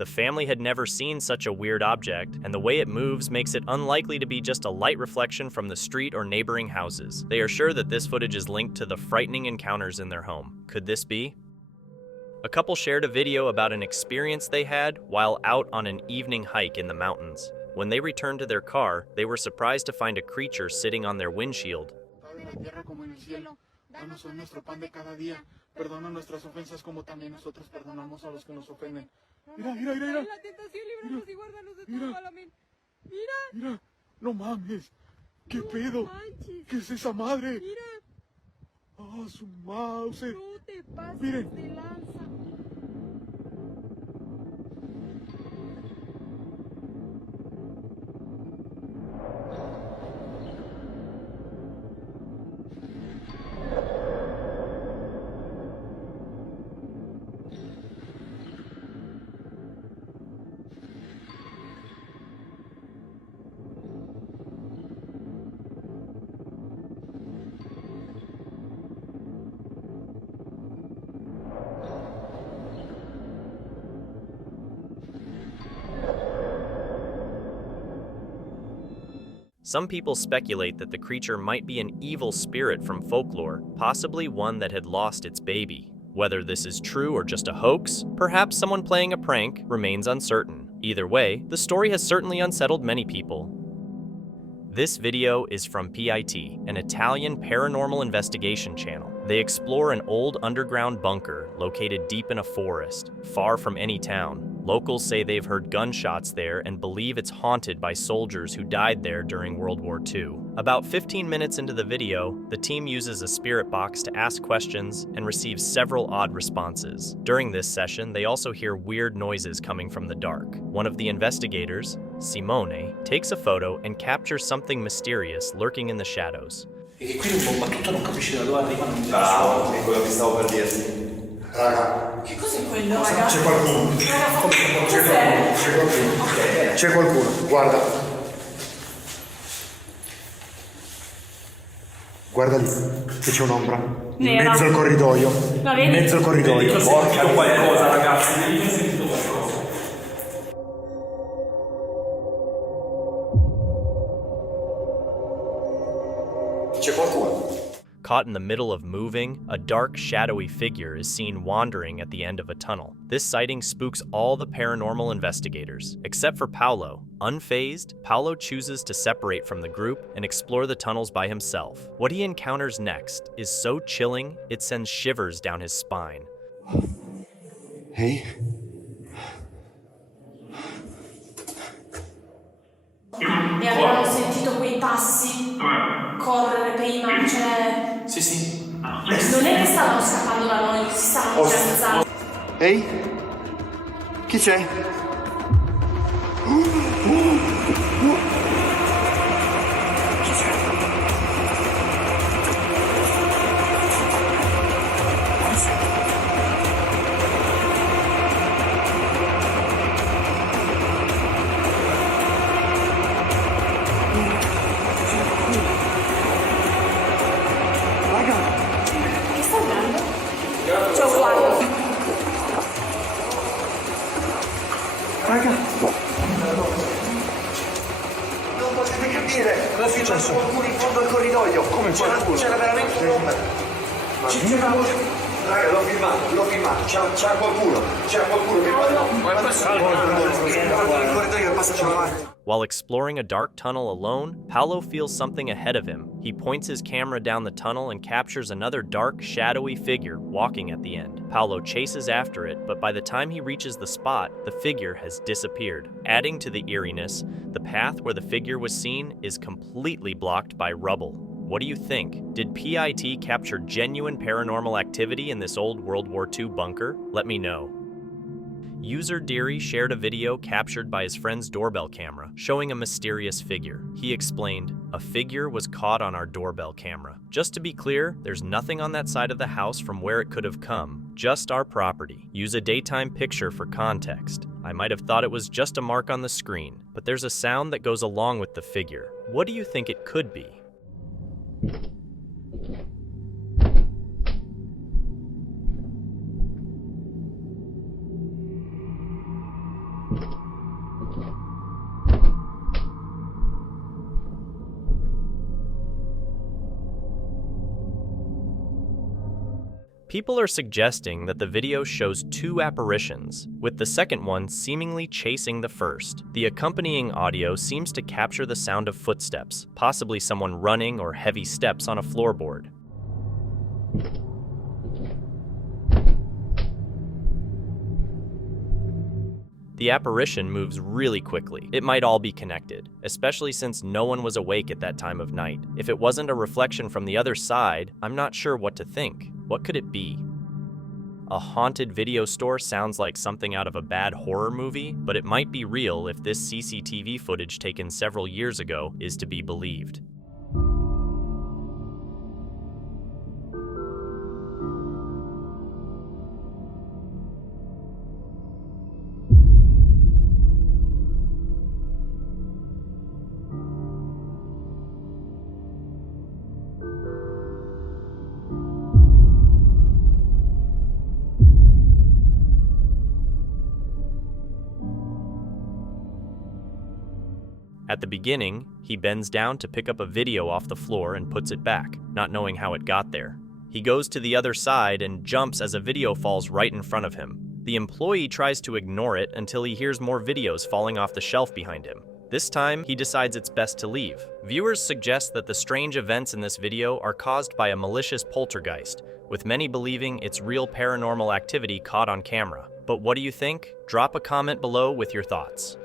The family had never seen such a weird object, and the way it moves makes it unlikely to be just a light reflection from the street or neighboring houses. They are sure that this footage is linked to the frightening encounters in their home. Could this be? A couple shared a video about an experience they had while out on an evening hike in the mountains. When they returned to their car, they were surprised to find a creature sitting on their windshield. Danos hoy nuestro pan de cada día. Perdona nuestras ofensas como también nosotros perdonamos a los que nos ofenden. Mira, mira, mira, mira. La tentación, líbranos y guárdanos de todo mal. Amén. Mira. Mira, no mames. ¿Qué pedo? Manches. ¿Qué es esa madre? Mira. Ah, su mouse. No te pases Miren. de lanza. Some people speculate that the creature might be an evil spirit from folklore, possibly one that had lost its baby. Whether this is true or just a hoax, perhaps someone playing a prank, remains uncertain. Either way, the story has certainly unsettled many people. This video is from PIT, an Italian paranormal investigation channel. They explore an old underground bunker located deep in a forest, far from any town. Locals say they've heard gunshots there and believe it's haunted by soldiers who died there during World War II. About 15 minutes into the video, the team uses a spirit box to ask questions and receives several odd responses. During this session, they also hear weird noises coming from the dark. One of the investigators, Simone, takes a photo and captures something mysterious lurking in the shadows. E qui un po' battuto non capisci da dove arrivano. Bravo, è quello che stavo per dirti. Raga, Che cos'è quello, raga? c'è qualcuno. C'è qualcuno, guarda. Guarda lì, che c'è un'ombra. In Nera. mezzo al corridoio. La vedi? In mezzo al corridoio. Porca qualcosa, ragazzi. C'è qualcuno. Caught in the middle of moving, a dark, shadowy figure is seen wandering at the end of a tunnel. This sighting spooks all the paranormal investigators, except for Paolo. Unfazed, Paolo chooses to separate from the group and explore the tunnels by himself. What he encounters next is so chilling, it sends shivers down his spine. Ehi? E avevamo sentito quei passi correre prima, cioè... Sì. Non è che stavano scappando da noi, si stavano piazzando. Ehi? Chi c'è? Che sta andando? C'è un guardo. Raga! Non potete capire! Cosa è successo? Qualcuno in fondo al corridoio! Come c'era veramente un'ombra! Raga, l'ho filmato! C'era qualcuno che nel corridoio passa avanti! While exploring a dark tunnel alone, Paolo feels something ahead of him. He points his camera down the tunnel and captures another dark, shadowy figure walking at the end. Paolo chases after it, but by the time he reaches the spot, the figure has disappeared. Adding to the eeriness, the path where the figure was seen is completely blocked by rubble. What do you think? Did PIT capture genuine paranormal activity in this old World War II bunker? Let me know. User Deary shared a video captured by his friend's doorbell camera, showing a mysterious figure. He explained, "A figure was caught on our doorbell camera. Just to be clear, there's nothing on that side of the house from where it could have come, just our property. Use a daytime picture for context. I might have thought it was just a mark on the screen, but there's a sound that goes along with the figure. What do you think it could be?" People are suggesting that the video shows two apparitions, with the second one seemingly chasing the first. The accompanying audio seems to capture the sound of footsteps, possibly someone running or heavy steps on a floorboard. The apparition moves really quickly. It might all be connected, especially since no one was awake at that time of night. If it wasn't a reflection from the other side, I'm not sure what to think. What could it be? A haunted video store sounds like something out of a bad horror movie, but it might be real if this CCTV footage taken several years ago is to be believed. At the beginning, he bends down to pick up a video off the floor and puts it back, not knowing how it got there. He goes to the other side and jumps as a video falls right in front of him. The employee tries to ignore it until he hears more videos falling off the shelf behind him. This time, he decides it's best to leave. Viewers suggest that the strange events in this video are caused by a malicious poltergeist, with many believing it's real paranormal activity caught on camera. But what do you think? Drop a comment below with your thoughts.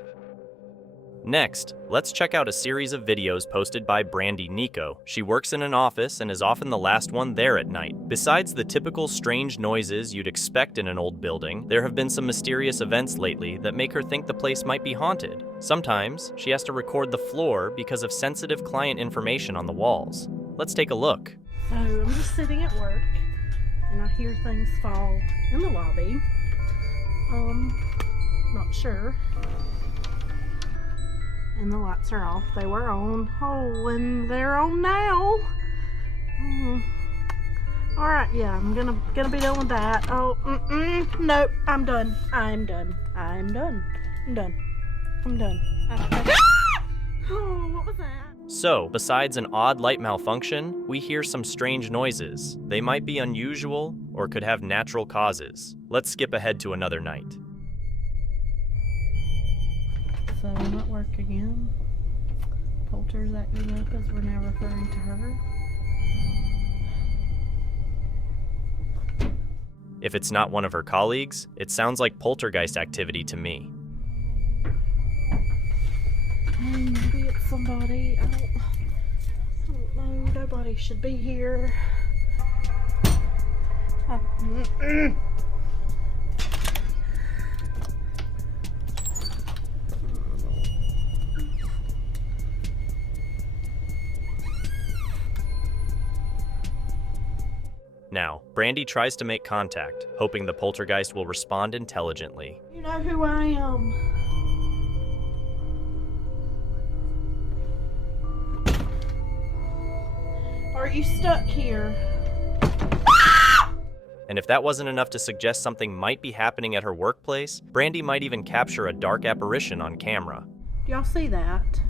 Next, let's check out a series of videos posted by Brandy Nico. She works in an office and is often the last one there at night. Besides the typical strange noises you'd expect in an old building, there have been some mysterious events lately that make her think the place might be haunted. Sometimes, she has to record the floor because of sensitive client information on the walls. Let's take a look. So I'm just sitting at work and I hear things fall in the lobby. Not sure. And the lights are off. They were on. Oh, and they're on now. All right, yeah, I'm gonna be done with that. Oh, nope, I'm done. I'm done. I'm done. I'm done. I'm done. Oh, what was that? So, besides an odd light malfunction, we hear some strange noises. They might be unusual or could have natural causes. Let's skip ahead to another night. So I'm at work again. Poulter's acting up as we're now referring to her. If it's not one of her colleagues, it sounds like poltergeist activity to me. Maybe it's somebody. I don't know. Nobody should be here. Now, Brandy tries to make contact, hoping the poltergeist will respond intelligently. You know who I am. Are you stuck here? And if that wasn't enough to suggest something might be happening at her workplace, Brandy might even capture a dark apparition on camera. Do y'all see that?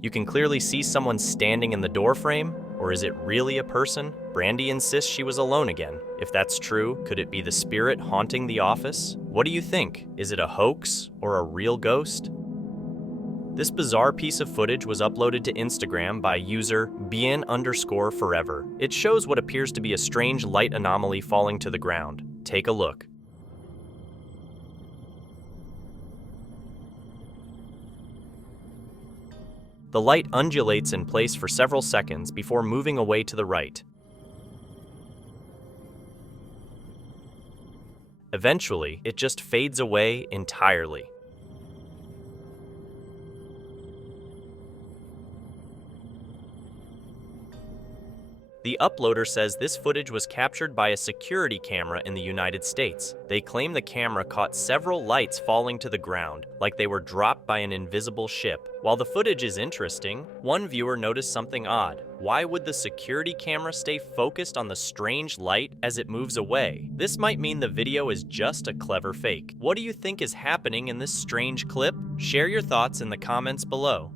You can clearly see someone standing in the doorframe, or is it really a person? Brandy insists she was alone again. If that's true, could it be the spirit haunting the office? What do you think? Is it a hoax or a real ghost? This bizarre piece of footage was uploaded to Instagram by user bien_forever. It shows what appears to be a strange light anomaly falling to the ground. Take a look. The light undulates in place for several seconds before moving away to the right. Eventually, it just fades away entirely. The uploader says this footage was captured by a security camera in the United States. They claim the camera caught several lights falling to the ground, like they were dropped by an invisible ship. While the footage is interesting, one viewer noticed something odd. Why would the security camera stay focused on the strange light as it moves away? This might mean the video is just a clever fake. What do you think is happening in this strange clip? Share your thoughts in the comments below.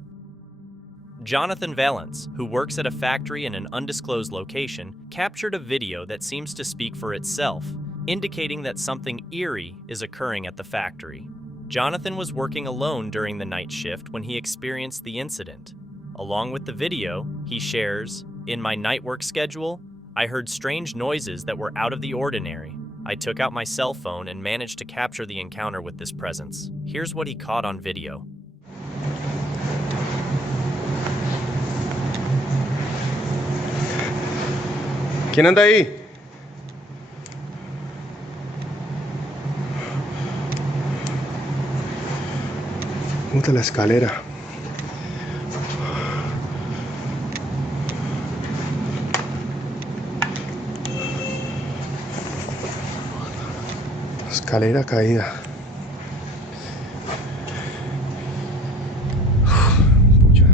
Jonathan Valence, who works at a factory in an undisclosed location, captured a video that seems to speak for itself, indicating that something eerie is occurring at the factory. Jonathan was working alone during the night shift when he experienced the incident. Along with the video, he shares, "In my night work schedule, I heard strange noises that were out of the ordinary. I took out my cell phone and managed to capture the encounter with this presence. Here's what he caught on video." ¿Quién anda ahí? Puta, la escalera. Escalera caída. Pucha.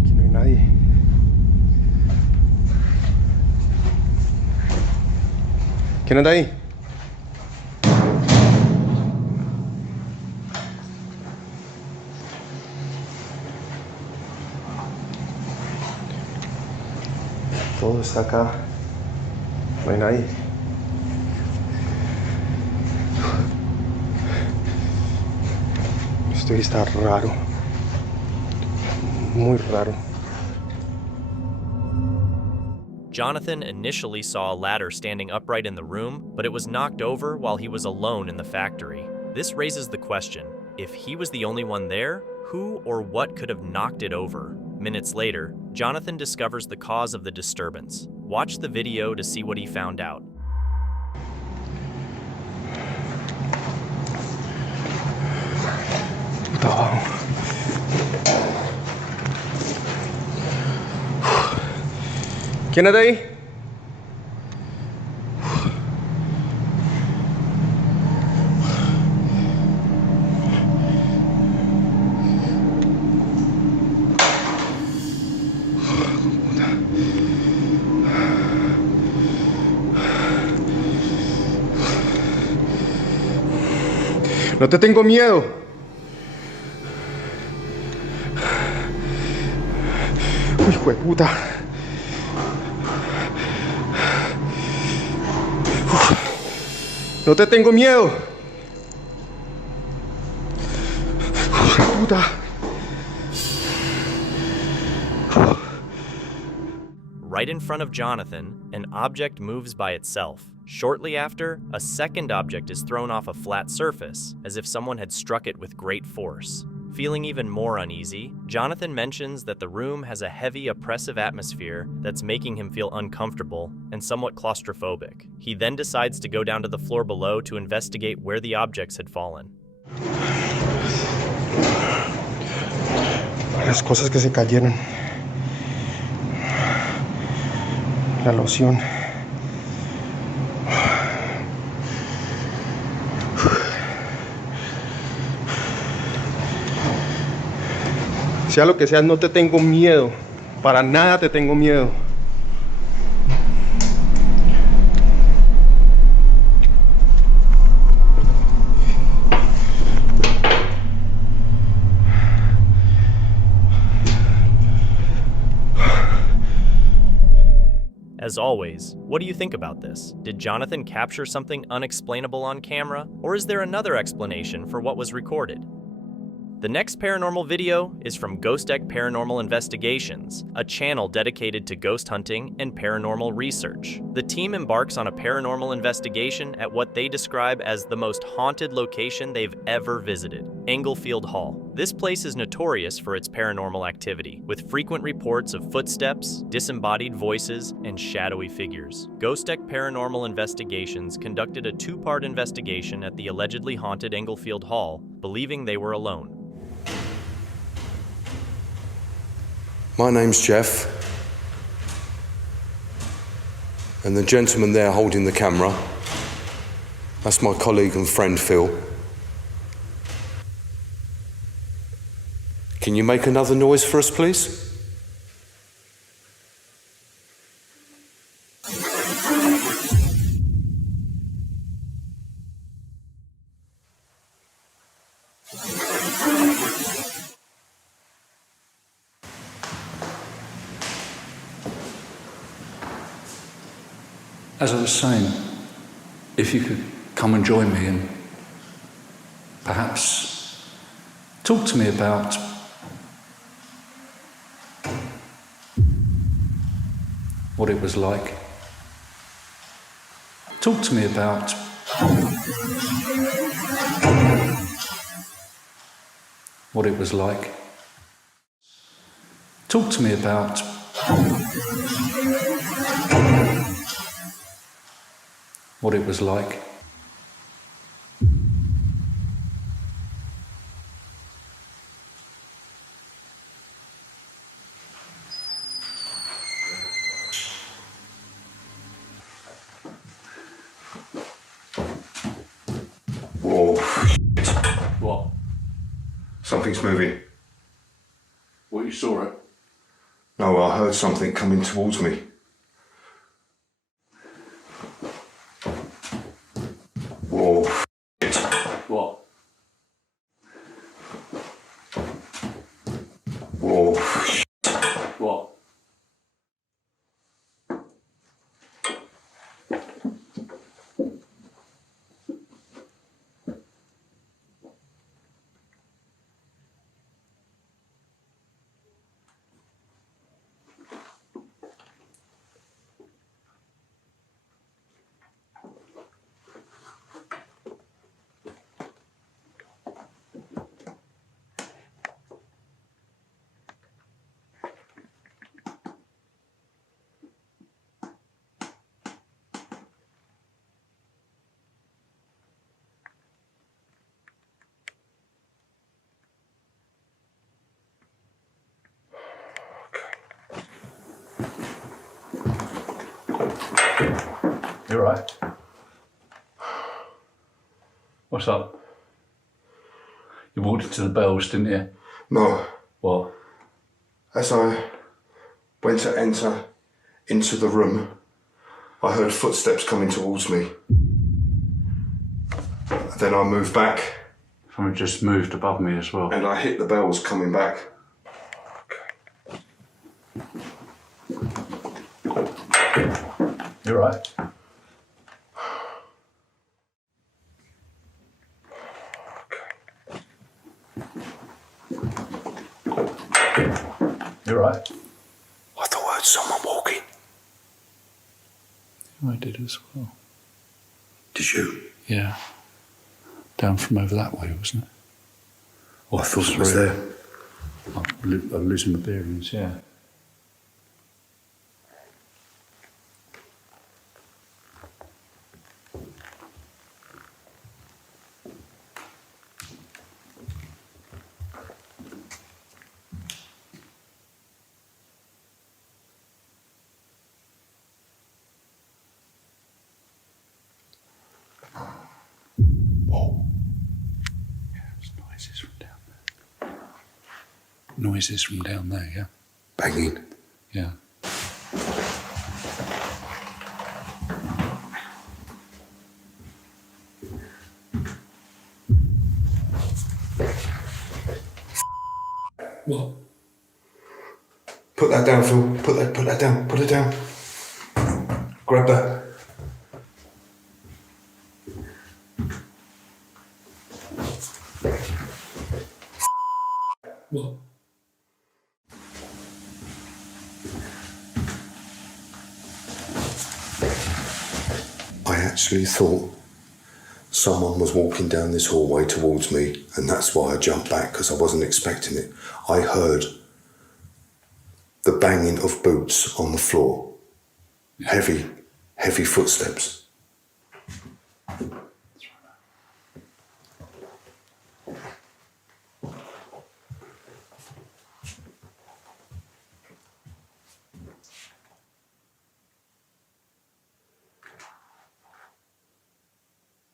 Aquí no hay nadie. ¿Quién anda ahí? Todo está acá. No hay nadie. Esto está raro. Muy raro. Jonathan initially saw a ladder standing upright in the room, but it was knocked over while he was alone in the factory. This raises the question, if he was the only one there, who or what could have knocked it over? Minutes later, Jonathan discovers the cause of the disturbance. Watch the video to see what he found out. ¿Quién anda ahí? No te tengo miedo. Uy, hijo de puta. No te tengo miedo. Puta. Right in front of Jonathan, an object moves by itself. Shortly after, a second object is thrown off a flat surface, as if someone had struck it with great force. Feeling even more uneasy, Jonathan mentions that the room has a heavy, oppressive atmosphere that's making him feel uncomfortable and somewhat claustrophobic. He then decides to go down to the floor below to investigate where the objects had fallen. Las cosas que se cayeron. La loción. Sea lo que sea, no te tengo miedo. Para nada te tengo miedo. As always, what do you think about this? Did Jonathan capture something unexplainable on camera, or is there another explanation for what was recorded? The next paranormal video is from Ghost Deck Paranormal Investigations, a channel dedicated to ghost hunting and paranormal research. The team embarks on a paranormal investigation at what they describe as the most haunted location they've ever visited, Englefield Hall. This place is notorious for its paranormal activity, with frequent reports of footsteps, disembodied voices, and shadowy figures. Ghost Deck Paranormal Investigations conducted a two-part investigation at the allegedly haunted Englefield Hall, believing they were alone. My name's Jeff, and the gentleman there holding the camera, that's my colleague and friend Phil. Can you make another noise for us, please? as I was saying, if you could come and join me and perhaps talk to me about what it was like. Talk to me about what it was like. Talk to me about what it was like. Whoa. What? Something's moving. What, you saw it? No, I heard something coming towards me. Whoa. What? Whoa. What? You right? What's up? You walked into the bells, didn't you? No. What? As I went to enter into the room, I heard footsteps coming towards me. Then I moved back. Something just moved above me as well. And I hit the bells coming back. You right? You right? I thought I heard someone walking. I did as well. Did you? Yeah. Down from over that way, wasn't it? I thought it was there. I'm losing my bearings, yeah. Noises from down there, yeah? Banging. Yeah. What? Put that down, Phil. Put that down. Put it down. Grab that. What? I actually thought someone was walking down this hallway towards me, and that's why I jumped back, because I wasn't expecting it. I heard the banging of boots on the floor. Heavy, heavy footsteps.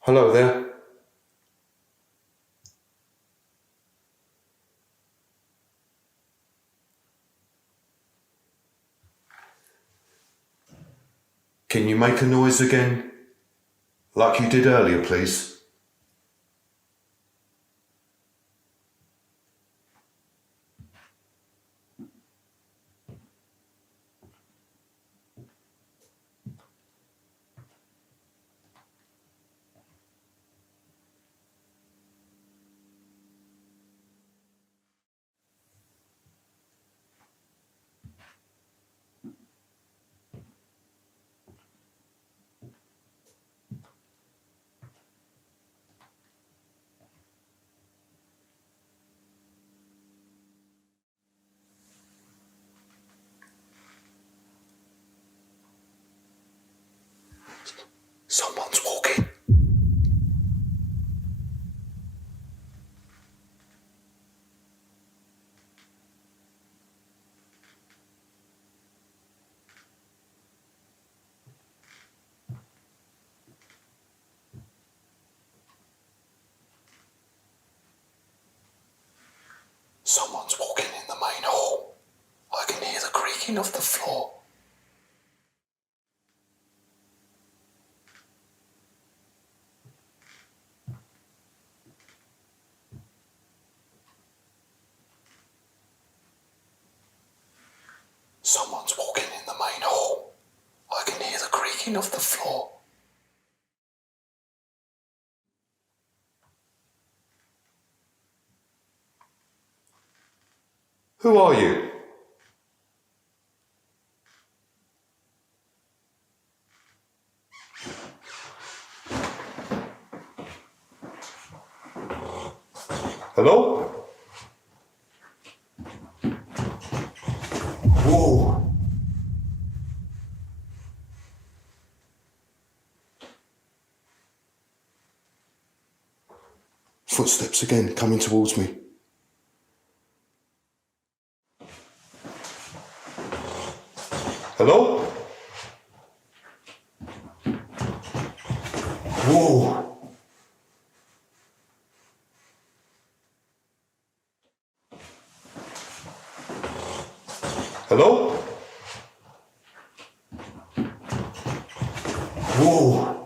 Hello there. Can you make a noise again? Like you did earlier, please? Someone's walking in the main hall. I can hear the creaking of the floor. Someone's walking in the main hall. I can hear the creaking of the floor. Who are you? Hello? Whoa. Footsteps again, coming towards me. Hello? Whoa. Hello? Whoa.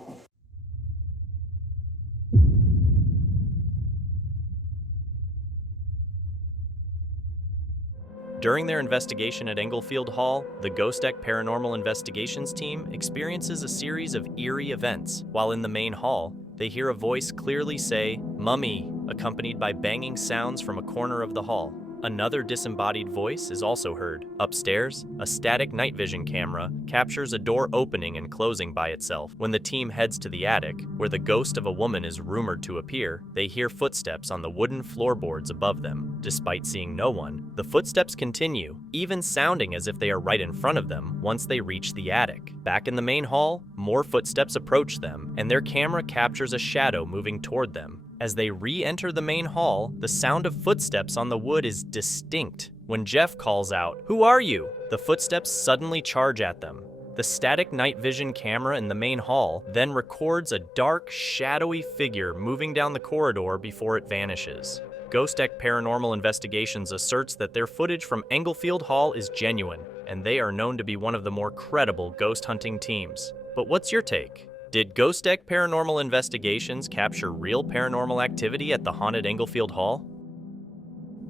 During their investigation at Englefield Hall, the Ghost Deck Paranormal Investigations team experiences a series of eerie events. While in the main hall, they hear a voice clearly say, "Mummy," accompanied by banging sounds from a corner of the hall. Another disembodied voice is also heard. Upstairs, a static night vision camera captures a door opening and closing by itself. When the team heads to the attic, where the ghost of a woman is rumored to appear, they hear footsteps on the wooden floorboards above them. Despite seeing no one, the footsteps continue, even sounding as if they are right in front of them once they reach the attic. Back in the main hall, more footsteps approach them, and their camera captures a shadow moving toward them. As they re-enter the main hall, the sound of footsteps on the wood is distinct. When Jeff calls out, "Who are you?" the footsteps suddenly charge at them. The static night vision camera in the main hall then records a dark, shadowy figure moving down the corridor before it vanishes. Ghost Deck Paranormal Investigations asserts that their footage from Englefield Hall is genuine, and they are known to be one of the more credible ghost hunting teams. But what's your take? Did Ghost Deck Paranormal Investigations capture real paranormal activity at the haunted Englefield Hall?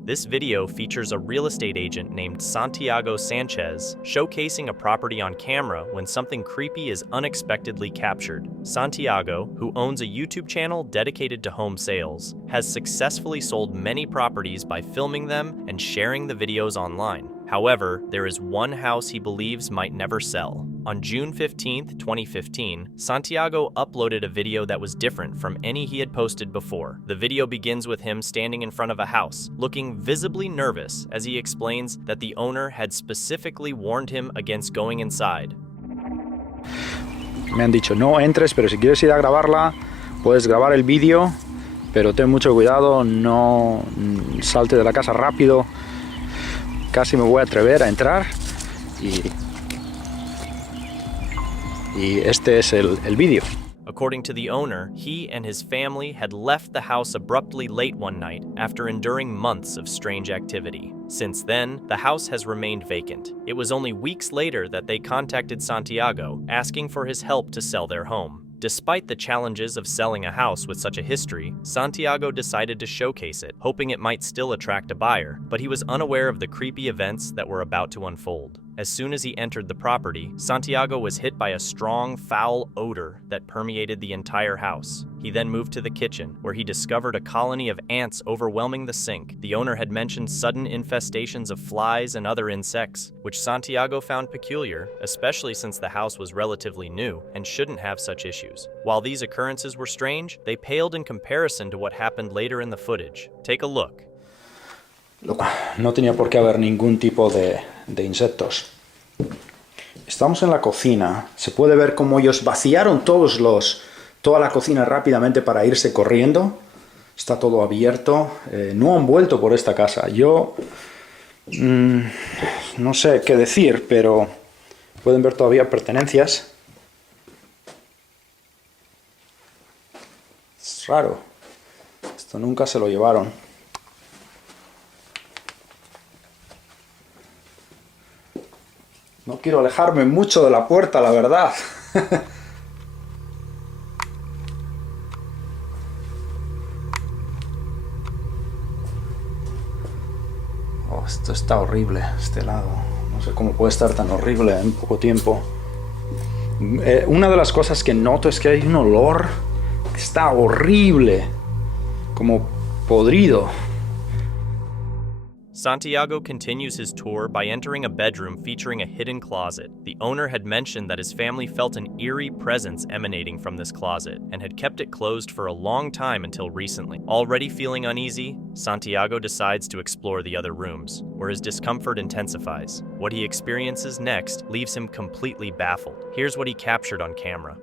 This video features a real estate agent named Santiago Sanchez showcasing a property on camera when something creepy is unexpectedly captured. Santiago, who owns a YouTube channel dedicated to home sales, has successfully sold many properties by filming them and sharing the videos online. However, there is one house he believes might never sell. On June 15, 2015, Santiago uploaded a video that was different from any he had posted before. The video begins with him standing in front of a house, looking visibly nervous as he explains that the owner had specifically warned him against going inside. Me han dicho, no entres, pero si quieres ir a grabarla, puedes grabar el vídeo, pero ten mucho cuidado, no salte de la casa rápido. Casi me voy a atrever a entrar y este es el vídeo. According to the owner, he and his family had left the house abruptly late one night after enduring months of strange activity. Since then, the house has remained vacant. It was only weeks later that they contacted Santiago, asking for his help to sell their home. Despite the challenges of selling a house with such a history, Santiago decided to showcase it, hoping it might still attract a buyer, but he was unaware of the creepy events that were about to unfold. As soon as he entered the property, Santiago was hit by a strong, foul odor that permeated the entire house. He then moved to the kitchen, where he discovered a colony of ants overwhelming the sink. The owner had mentioned sudden infestations of flies and other insects, which Santiago found peculiar, especially since the house was relatively new and shouldn't have such issues. While these occurrences were strange, they paled in comparison to what happened later in the footage. Take a look. No tenía por qué haber ningún tipo de insectos. Estamos en la cocina. Se puede ver cómo ellos vaciaron toda la cocina rápidamente para irse corriendo. Está todo abierto. No han vuelto por esta casa. Yo no sé qué decir, pero pueden ver todavía pertenencias. Es raro. Esto nunca se lo llevaron. quiero alejarme mucho de la puerta, la verdad. Oh, esto está horrible, este lado. No sé cómo puede estar tan horrible en poco tiempo. Una de las cosas que noto es que hay un olor que está horrible, como podrido. Santiago continues his tour by entering a bedroom featuring a hidden closet. The owner had mentioned that his family felt an eerie presence emanating from this closet and had kept it closed for a long time until recently. Already feeling uneasy, Santiago decides to explore the other rooms, where his discomfort intensifies. What he experiences next leaves him completely baffled. Here's what he captured on camera.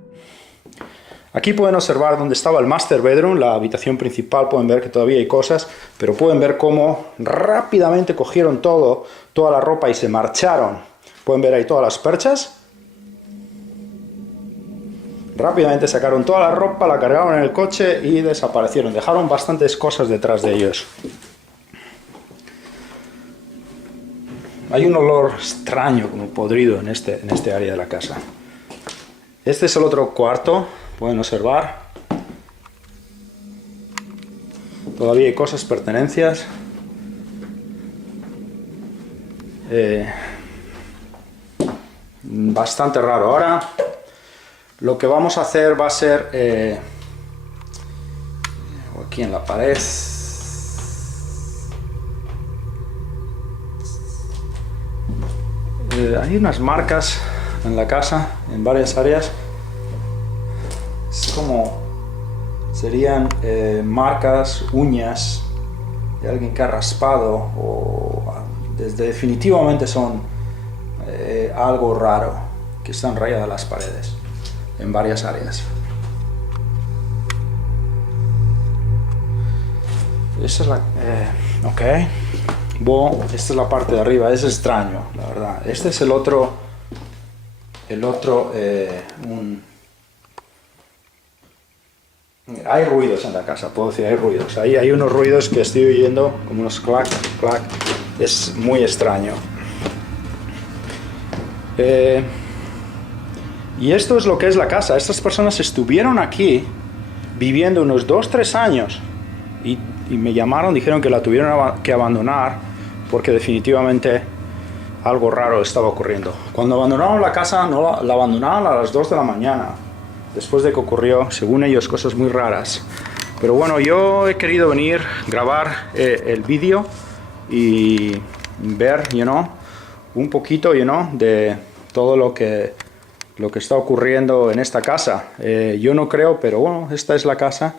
Aquí pueden observar dónde estaba el master bedroom, la habitación principal. Pueden ver que todavía hay cosas, pero pueden ver cómo rápidamente cogieron toda la ropa y se marcharon. Pueden ver ahí todas las perchas. Rápidamente sacaron toda la ropa, la cargaron en el coche y desaparecieron. Dejaron bastantes cosas detrás de ellos. Hay un olor extraño, como podrido, en este área de la casa. Este es el otro cuarto. Pueden observar. Todavía hay cosas, pertenencias. Bastante raro. Ahora lo que vamos a hacer va a ser aquí en la pared. Hay unas marcas en la casa, en varias áreas. Es como serían marcas, uñas de alguien que ha raspado, o definitivamente son algo raro que están rayadas las paredes en varias áreas. Esa es la ok. Bueno, esta es la parte de arriba. Es extraño, la verdad. Este es el otro hay ruidos en la casa, puedo decir, hay ruidos. Ahí hay unos ruidos que estoy oyendo, como unos clac, clac. Es muy extraño. Y esto es lo que es la casa. Estas personas estuvieron aquí viviendo unos 2-3 años y me llamaron, dijeron que la tuvieron que abandonar porque definitivamente algo raro estaba ocurriendo. Cuando abandonaron la casa, no la abandonaron a las 2 de la mañana. Después de que ocurrió, según ellos, cosas muy raras. Pero bueno, yo he querido venir, grabar el vídeo y ver, un poquito, de todo lo que está ocurriendo en esta casa. Yo no creo, pero bueno, esta es la casa.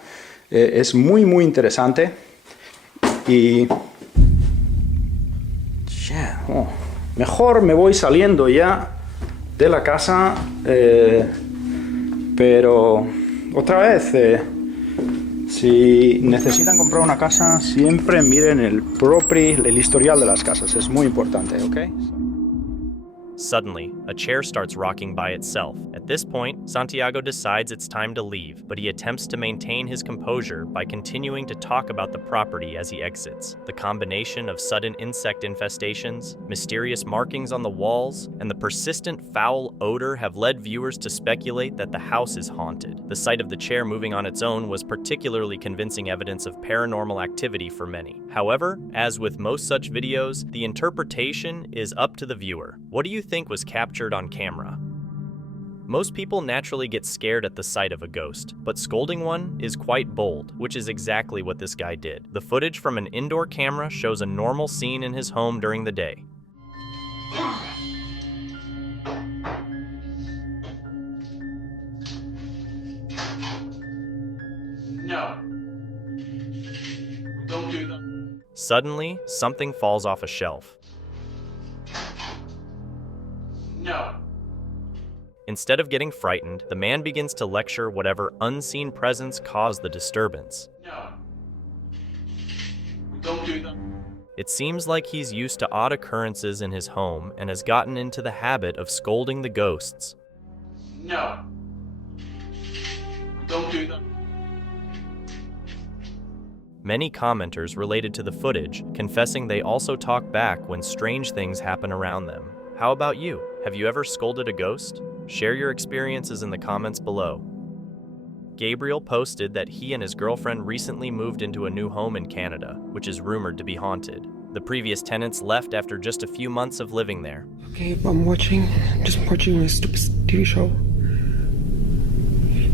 Es muy, muy interesante. Y mejor me voy saliendo ya de la casa. Pero otra vez, si necesitan comprar una casa, siempre miren el historial de las casas. Es muy importante, ¿ok? Suddenly, a chair starts rocking by itself. At this point, Santiago decides it's time to leave, but he attempts to maintain his composure by continuing to talk about the property as he exits. The combination of sudden insect infestations, mysterious markings on the walls, and the persistent foul odor have led viewers to speculate that the house is haunted. The sight of the chair moving on its own was particularly convincing evidence of paranormal activity for many. However, as with most such videos, the interpretation is up to the viewer. What do you think was captured on camera? Most people naturally get scared at the sight of a ghost, but scolding one is quite bold, which is exactly what this guy did. The footage from an indoor camera shows a normal scene in his home during the day. No. Don't do that. Suddenly, something falls off a shelf. No. Instead of getting frightened, the man begins to lecture whatever unseen presence caused the disturbance. No. Don't do that. It seems like he's used to odd occurrences in his home and has gotten into the habit of scolding the ghosts. No. Don't do that. Many commenters related to the footage, confessing they also talk back when strange things happen around them. How about you? Have you ever scolded a ghost? Share your experiences in the comments below. Gabriel posted that he and his girlfriend recently moved into a new home in Canada, which is rumored to be haunted. The previous tenants left after just a few months of living there. Okay, I'm just watching a stupid TV show.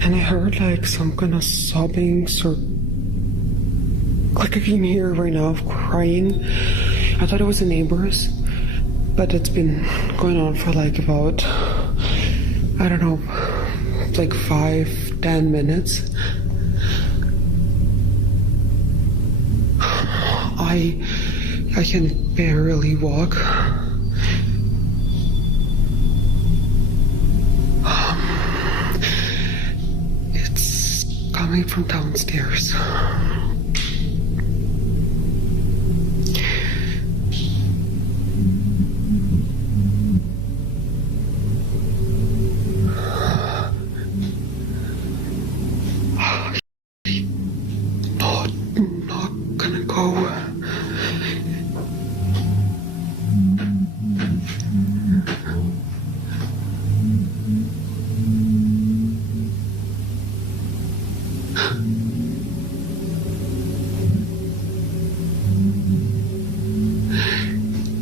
And I heard like some kind of sobbing, like I can hear right now of crying. I thought it was the neighbors, but it's been going on for like about, I don't know, like 5-10 minutes. I can barely walk. It's coming from downstairs. Not gonna go.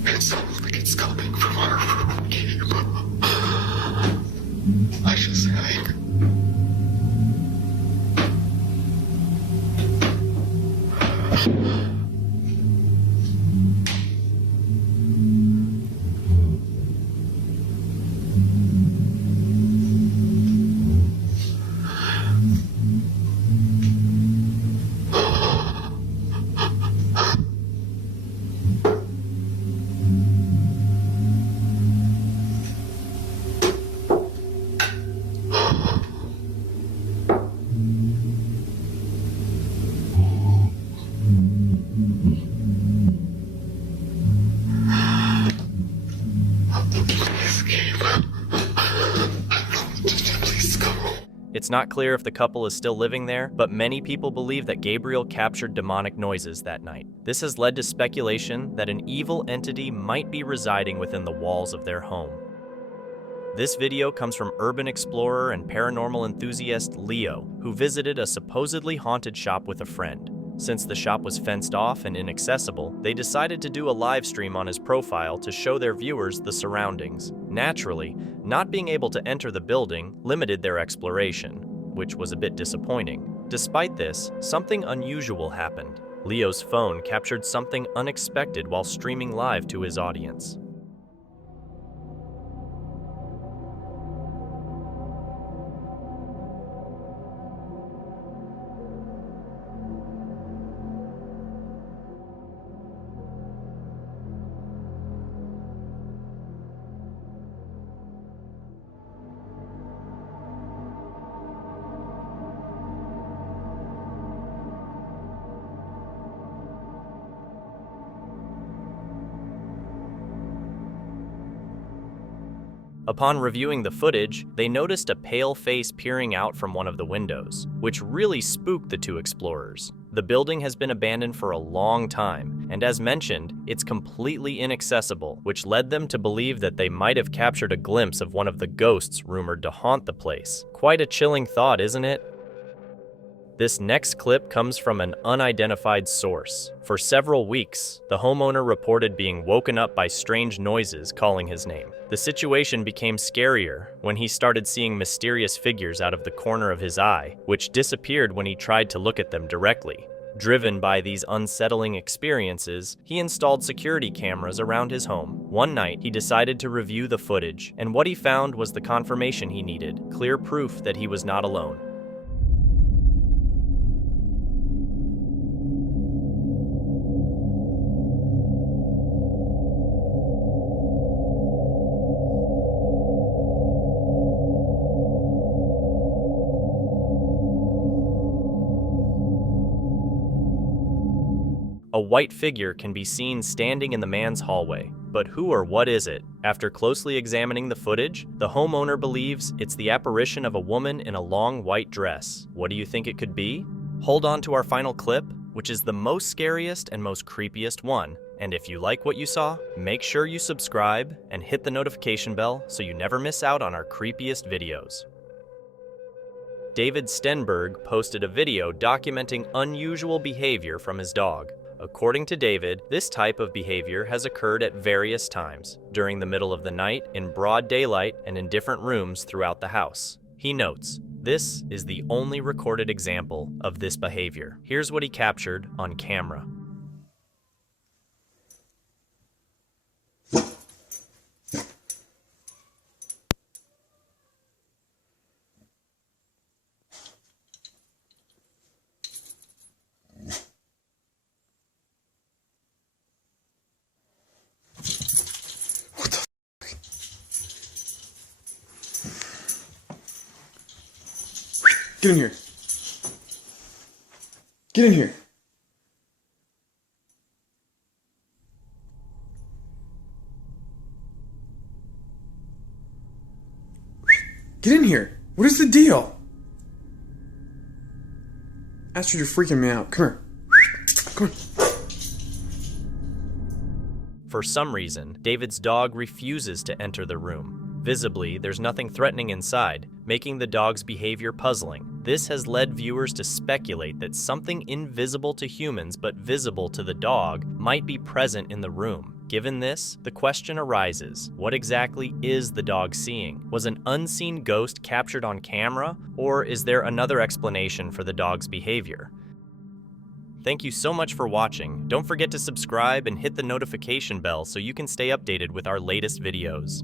It sounds like it's coming from our room, Gabe. I just hang. It's not clear if the couple is still living there, but many people believe that Gabriel captured demonic noises that night. This has led to speculation that an evil entity might be residing within the walls of their home. This video comes from urban explorer and paranormal enthusiast Leo, who visited a supposedly haunted shop with a friend. Since the shop was fenced off and inaccessible, they decided to do a live stream on his profile to show their viewers the surroundings. Naturally, not being able to enter the building limited their exploration, which was a bit disappointing. Despite this, something unusual happened. Leo's phone captured something unexpected while streaming live to his audience. Upon reviewing the footage, they noticed a pale face peering out from one of the windows, which really spooked the two explorers. The building has been abandoned for a long time, and as mentioned, it's completely inaccessible, which led them to believe that they might have captured a glimpse of one of the ghosts rumored to haunt the place. Quite a chilling thought, isn't it? This next clip comes from an unidentified source. For several weeks, the homeowner reported being woken up by strange noises calling his name. The situation became scarier when he started seeing mysterious figures out of the corner of his eye, which disappeared when he tried to look at them directly. Driven by these unsettling experiences, he installed security cameras around his home. One night, he decided to review the footage, and what he found was the confirmation he needed, clear proof that he was not alone. A white figure can be seen standing in the man's hallway, but who or what is it? After closely examining the footage, the homeowner believes it's the apparition of a woman in a long white dress. What do you think it could be? Hold on to our final clip, which is the most scariest and most creepiest one, And if you like what you saw, make sure you subscribe and hit the notification bell so you never miss out on our creepiest videos. David Stenberg posted a video documenting unusual behavior from his dog. According to David, this type of behavior has occurred at various times, during the middle of the night, in broad daylight, and in different rooms throughout the house. He notes, this is the only recorded example of this behavior. Here's what he captured on camera. Get in here. Get in here. Get in here. What is the deal? Astrid, you're freaking me out. Come here. Come here. For some reason, David's dog refuses to enter the room. Visibly, there's nothing threatening inside, making the dog's behavior puzzling. This has led viewers to speculate that something invisible to humans but visible to the dog might be present in the room. Given this, the question arises, what exactly is the dog seeing? Was an unseen ghost captured on camera, or is there another explanation for the dog's behavior? Thank you so much for watching. Don't forget to subscribe and hit the notification bell so you can stay updated with our latest videos.